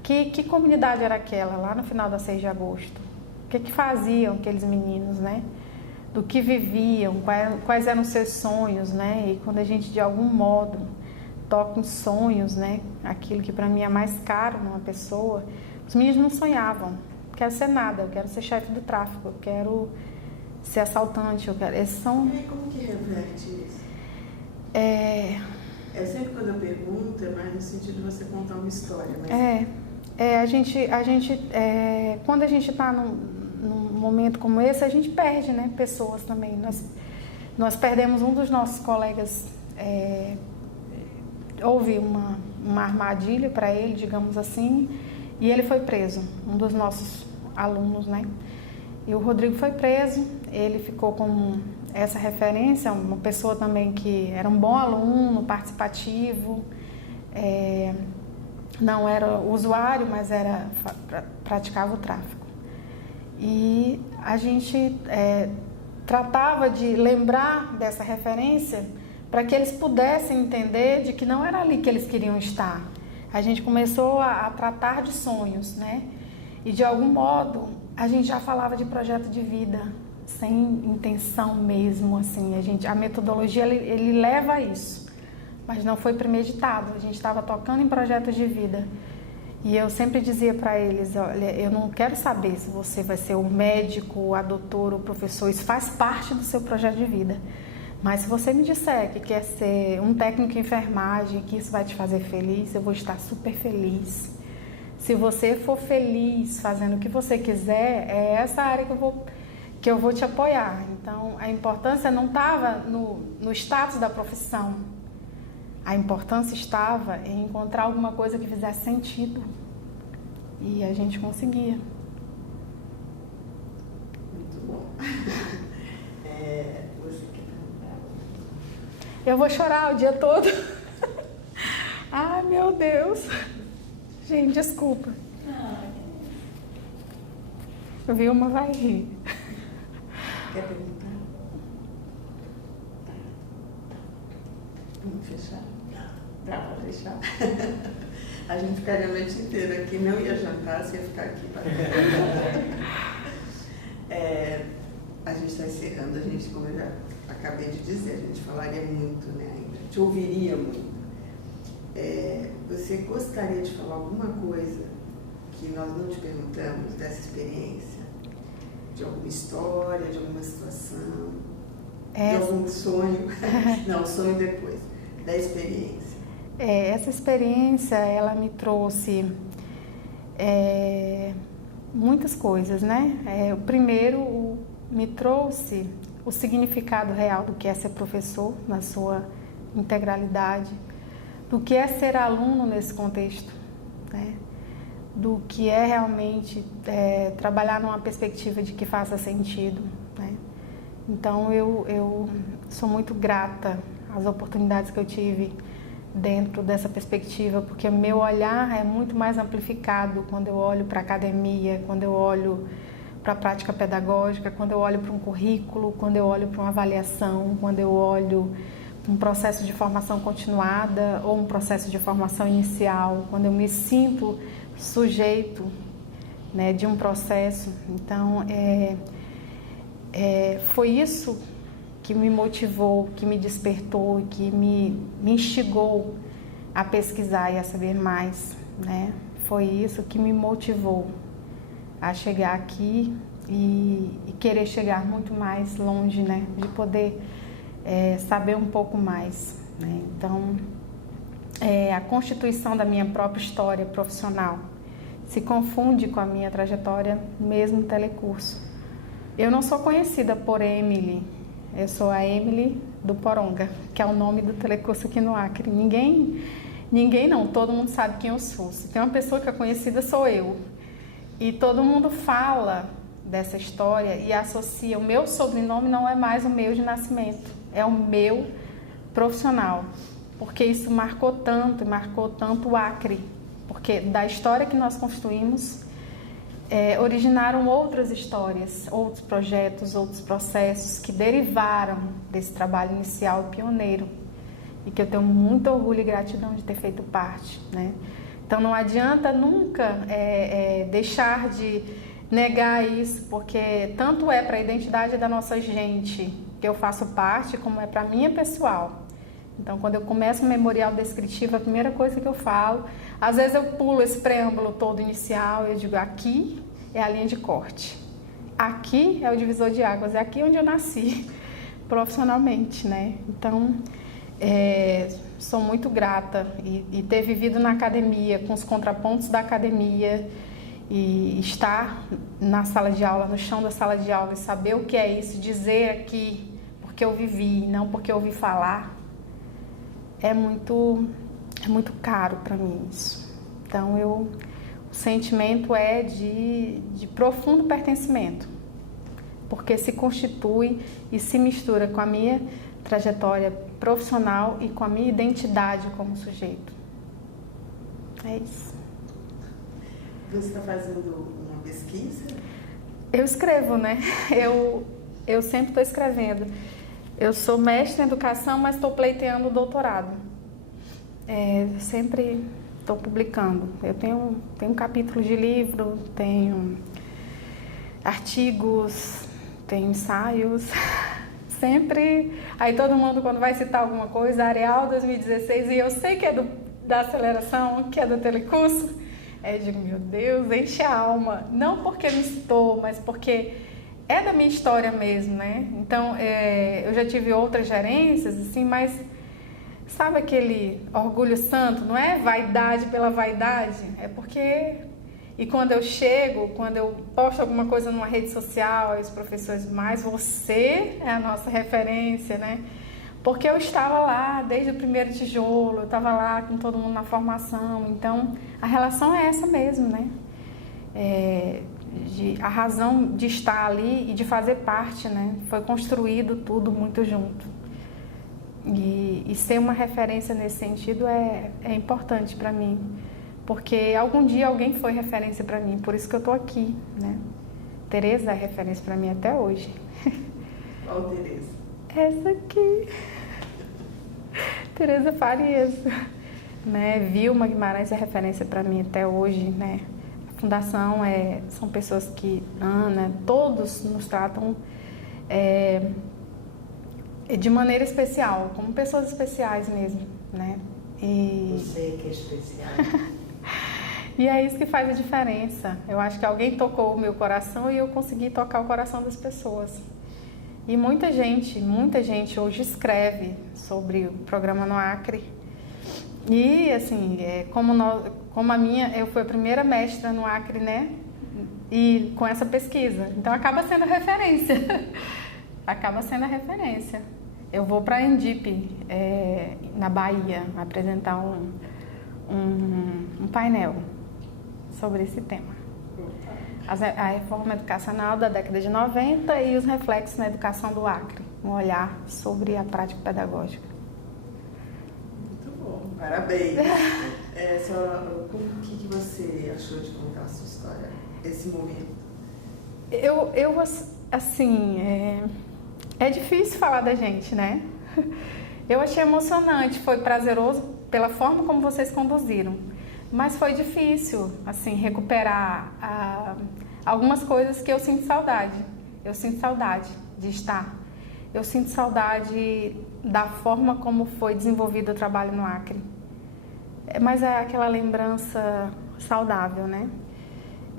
Que comunidade era aquela lá no final da 6 de agosto? O que faziam aqueles meninos, né? Do que viviam, quais eram os seus sonhos, né? E quando a gente de algum modo toca em sonhos, né? Aquilo que para mim é mais caro numa pessoa, os meninos não sonhavam. Não quero ser nada, eu quero ser chefe do tráfico, eu quero ser assaltante, eles são... E como que reverte isso? Sempre quando eu pergunto, é mais no sentido de você contar uma história, mas... Quando a gente está num momento como esse, a gente perde, né, pessoas também. Nós perdemos um dos nossos colegas, houve uma armadilha para ele, digamos assim, e ele foi preso, um dos nossos alunos, né? E o Rodrigo foi preso, ele ficou com essa referência, uma pessoa também que era um bom aluno, participativo, não era usuário, mas praticava o tráfico. E a gente tratava de lembrar dessa referência para que eles pudessem entender de que não era ali que eles queriam estar. A gente começou a tratar de sonhos, né? E de algum modo a gente já falava de projeto de vida, sem intenção mesmo, assim. A metodologia ele leva a isso, mas não foi premeditado. A gente estava tocando em projetos de vida. E eu sempre dizia para eles, olha, eu não quero saber se você vai ser o médico, a doutora, o professor, isso faz parte do seu projeto de vida. Mas se você me disser que quer ser um técnico em enfermagem, que isso vai te fazer feliz, eu vou estar super feliz. Se você for feliz fazendo o que você quiser, é essa área que eu vou te apoiar. Então, a importância não estava no status da profissão. A importância estava em encontrar alguma coisa que fizesse sentido. E a gente conseguia. Muito bom. Você quer perguntar? Eu vou chorar o dia todo. Ai, meu Deus. Gente, desculpa. Vilma vai rir. Quer perguntar? Vamos fechar? Dá para fechar? A gente ficaria a noite inteira aqui, não ia jantar, você ia ficar aqui. A gente está encerrando, a gente, como eu já acabei de dizer, a gente falaria muito, né, ainda, te ouviria muito. Você gostaria de falar alguma coisa que nós não te perguntamos dessa experiência? De alguma história, de alguma situação, de algum sonho? Não, sonho depois, da experiência. Essa experiência, ela me trouxe muitas coisas, né? O primeiro, me trouxe o significado real do que é ser professor, na sua integralidade, do que é ser aluno nesse contexto, né? Do que é realmente trabalhar numa perspectiva de que faça sentido, né? Então, eu sou muito grata às oportunidades que eu tive dentro dessa perspectiva, porque meu olhar é muito mais amplificado quando eu olho para a academia, quando eu olho para a prática pedagógica, quando eu olho para um currículo, quando eu olho para uma avaliação, quando eu olho para um processo de formação continuada ou um processo de formação inicial, quando eu me sinto sujeito, né, de um processo. Então, foi isso que me motivou, que me despertou, que me instigou a pesquisar e a saber mais, né? Foi isso que me motivou a chegar aqui e querer chegar muito mais longe, né? De poder saber um pouco mais, né? Então, a constituição da minha própria história profissional se confunde com a minha trajetória mesmo no telecurso. Eu não sou conhecida por Emily, eu sou a Emily do Poronga, que é o nome do telecurso aqui no Acre. Ninguém não, todo mundo sabe quem eu sou. Se tem uma pessoa que é conhecida, sou eu. E todo mundo fala dessa história e associa. O meu sobrenome não é mais o meu de nascimento, é o meu profissional. Porque isso marcou tanto o Acre. Porque da história que nós construímos, originaram outras histórias, outros projetos, outros processos que derivaram desse trabalho inicial pioneiro e que eu tenho muito orgulho e gratidão de ter feito parte, né? Então não adianta nunca deixar de negar isso, porque tanto é para a identidade da nossa gente que eu faço parte, como é para a minha pessoal. Então, quando eu começo um memorial descritivo, a primeira coisa que eu falo, às vezes eu pulo esse preâmbulo todo inicial e eu digo, aqui é a linha de corte, aqui é o divisor de águas, é aqui onde eu nasci profissionalmente, né? Então, sou muito grata e ter vivido na academia, com os contrapontos da academia e estar na sala de aula, no chão da sala de aula e saber o que é isso, dizer aqui porque eu vivi, não porque eu ouvi falar, é muito caro para mim isso. Então, o sentimento é de profundo pertencimento, porque se constitui e se mistura com a minha trajetória profissional e com a minha identidade como sujeito. É isso. Você está fazendo uma pesquisa? Eu escrevo, né? Eu sempre estou escrevendo. Eu sou mestre em educação, mas estou pleiteando o doutorado. Sempre estou publicando. Eu tenho capítulos de livro, tenho artigos, tenho ensaios. Sempre. Aí todo mundo, quando vai citar alguma coisa, Areal 2016, e eu sei que é da aceleração, que é do telecurso, eu digo, meu Deus, enche a alma. Não porque me citou, mas porque é da minha história mesmo, né? Então, eu já tive outras gerências, assim, mas sabe aquele orgulho santo? Não é vaidade pela vaidade, é porque... E quando eu chego, quando eu posto alguma coisa numa rede social, os professores, mas você é a nossa referência, né? Porque eu estava lá desde o primeiro tijolo, eu estava lá com todo mundo na formação, então a relação é essa mesmo, né? A razão de estar ali e de fazer parte, né? Foi construído tudo muito junto. E ser uma referência nesse sentido é importante para mim, porque algum dia alguém foi referência para mim, por isso que eu estou aqui, né? Tereza é referência para mim até hoje. Qual Tereza? Essa aqui. Tereza Farias. Né? Vilma Guimarães é referência para mim até hoje, né? A fundação são pessoas que, Ana, todos nos tratam de maneira especial, como pessoas especiais mesmo, né? Você que é especial. E é isso que faz a diferença. Eu acho que alguém tocou o meu coração e eu consegui tocar o coração das pessoas. E muita gente hoje escreve sobre o programa no Acre. E assim, eu fui a primeira mestra no Acre, né? E com essa pesquisa. Então acaba sendo referência. Acaba sendo a referência. Eu vou para a Endip, na Bahia, apresentar um painel sobre esse tema. A reforma educacional da década de 90 e os reflexos na educação do Acre. Um olhar sobre a prática pedagógica. Muito bom, parabéns. O que você achou de contar a sua história, esse momento? É difícil falar da gente, né? Eu achei emocionante, foi prazeroso pela forma como vocês conduziram. Mas foi difícil, assim, recuperar algumas coisas que eu sinto saudade. Eu sinto saudade de estar. Eu sinto saudade da forma como foi desenvolvido o trabalho no Acre. Mas é aquela lembrança saudável, né?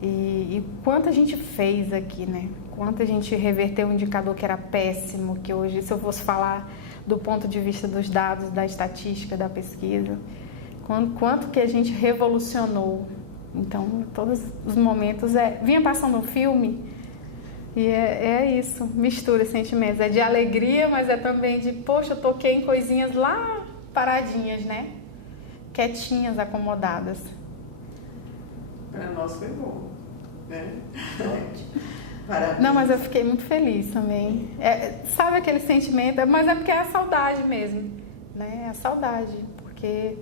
E quanto a gente fez aqui, né? Quanto a gente reverteu um indicador que era péssimo, que hoje, se eu fosse falar do ponto de vista dos dados, da estatística, da pesquisa, quanto que a gente revolucionou. Então, todos os momentos vinha passando um filme e é isso, mistura sentimentos, é de alegria, mas é também de, poxa, eu toquei em coisinhas lá paradinhas, né? Quietinhas, acomodadas. Para nós foi bom, né? Parabéns. Não, mas eu fiquei muito feliz também. Sabe aquele sentimento? Mas é porque é a saudade mesmo, né? A saudade, porque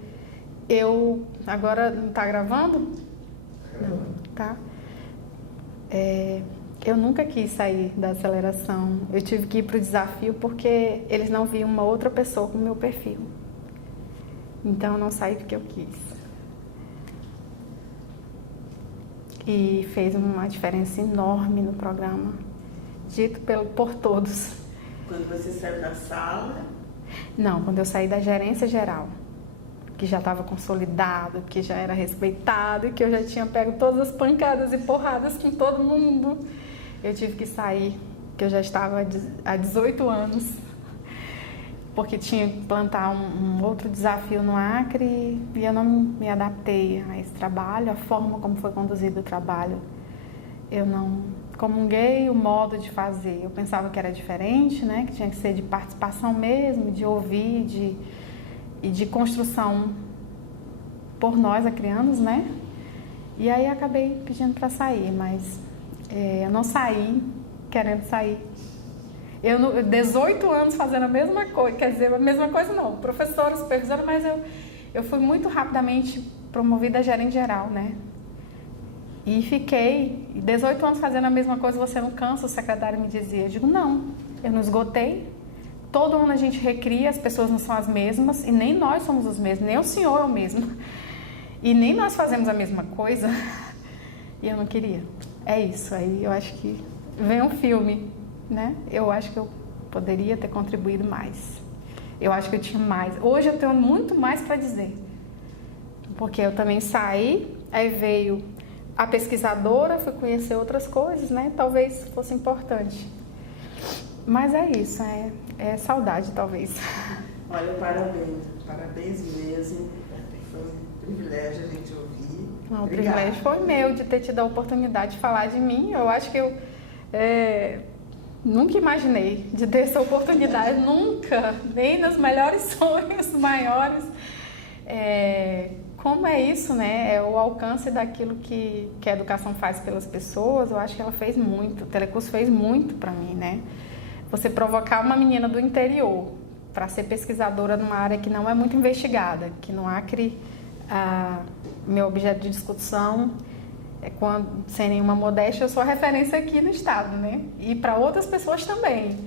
agora não tá gravando? Não, tá? Eu nunca quis sair da aceleração. Eu tive que ir para o desafio porque eles não viam uma outra pessoa com o meu perfil. Então eu não saí porque eu quis. E fez uma diferença enorme no programa, dito por todos. Quando você saiu da sala? Não, quando eu saí da gerência geral, que já estava consolidado, que já era respeitado e que eu já tinha pego todas as pancadas e porradas com todo mundo. Eu tive que sair, que eu já estava há 18 anos, porque tinha que plantar um outro desafio no Acre e eu não me adaptei a esse trabalho, a forma como foi conduzido o trabalho. Eu não comunguei o modo de fazer. Eu pensava que era diferente, né? Que tinha que ser de participação mesmo, de ouvir, e de construção por nós, acrianos, né? E aí acabei pedindo para sair, mas eu não saí querendo sair. Eu 18 anos fazendo a mesma coisa, quer dizer, a mesma coisa não, professora, supervisora, mas eu fui muito rapidamente promovida a gerente geral, né? E fiquei 18 anos fazendo a mesma coisa, você não cansa? O secretário me dizia. Eu digo, não, eu não esgotei. Todo ano a gente recria, as pessoas não são as mesmas, e nem nós somos os mesmos, nem o senhor é o mesmo. E nem nós fazemos a mesma coisa. E eu não queria. É isso, aí eu acho que vem um filme, né? Eu acho que eu poderia ter contribuído mais. Eu acho que eu tinha mais. Hoje eu tenho muito mais para dizer. Porque eu também saí, aí veio a pesquisadora, fui conhecer outras coisas, né? Talvez fosse importante. Mas é isso, é saudade, talvez. Olha, parabéns mesmo. Foi um privilégio a gente ouvir. Não, o privilégio foi meu de ter tido a oportunidade de falar de mim. Eu acho que eu nunca imaginei de ter essa oportunidade, nunca, nem nos melhores sonhos maiores. Como é isso, né? É o alcance daquilo que a educação faz pelas pessoas. Eu acho que ela fez muito, o Telecurso fez muito para mim, né? Você provocar uma menina do interior para ser pesquisadora numa área que não é muito investigada, que no Acre, meu objeto de discussão, sem nenhuma modéstia, eu sou a referência aqui no estado, né? E para outras pessoas também.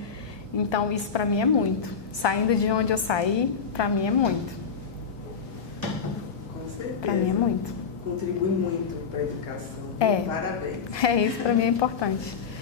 Então, isso para mim é muito. Saindo de onde eu saí, para mim é muito. Com certeza. Para mim é muito. Contribui muito para a educação. Parabéns. Isso para mim é importante.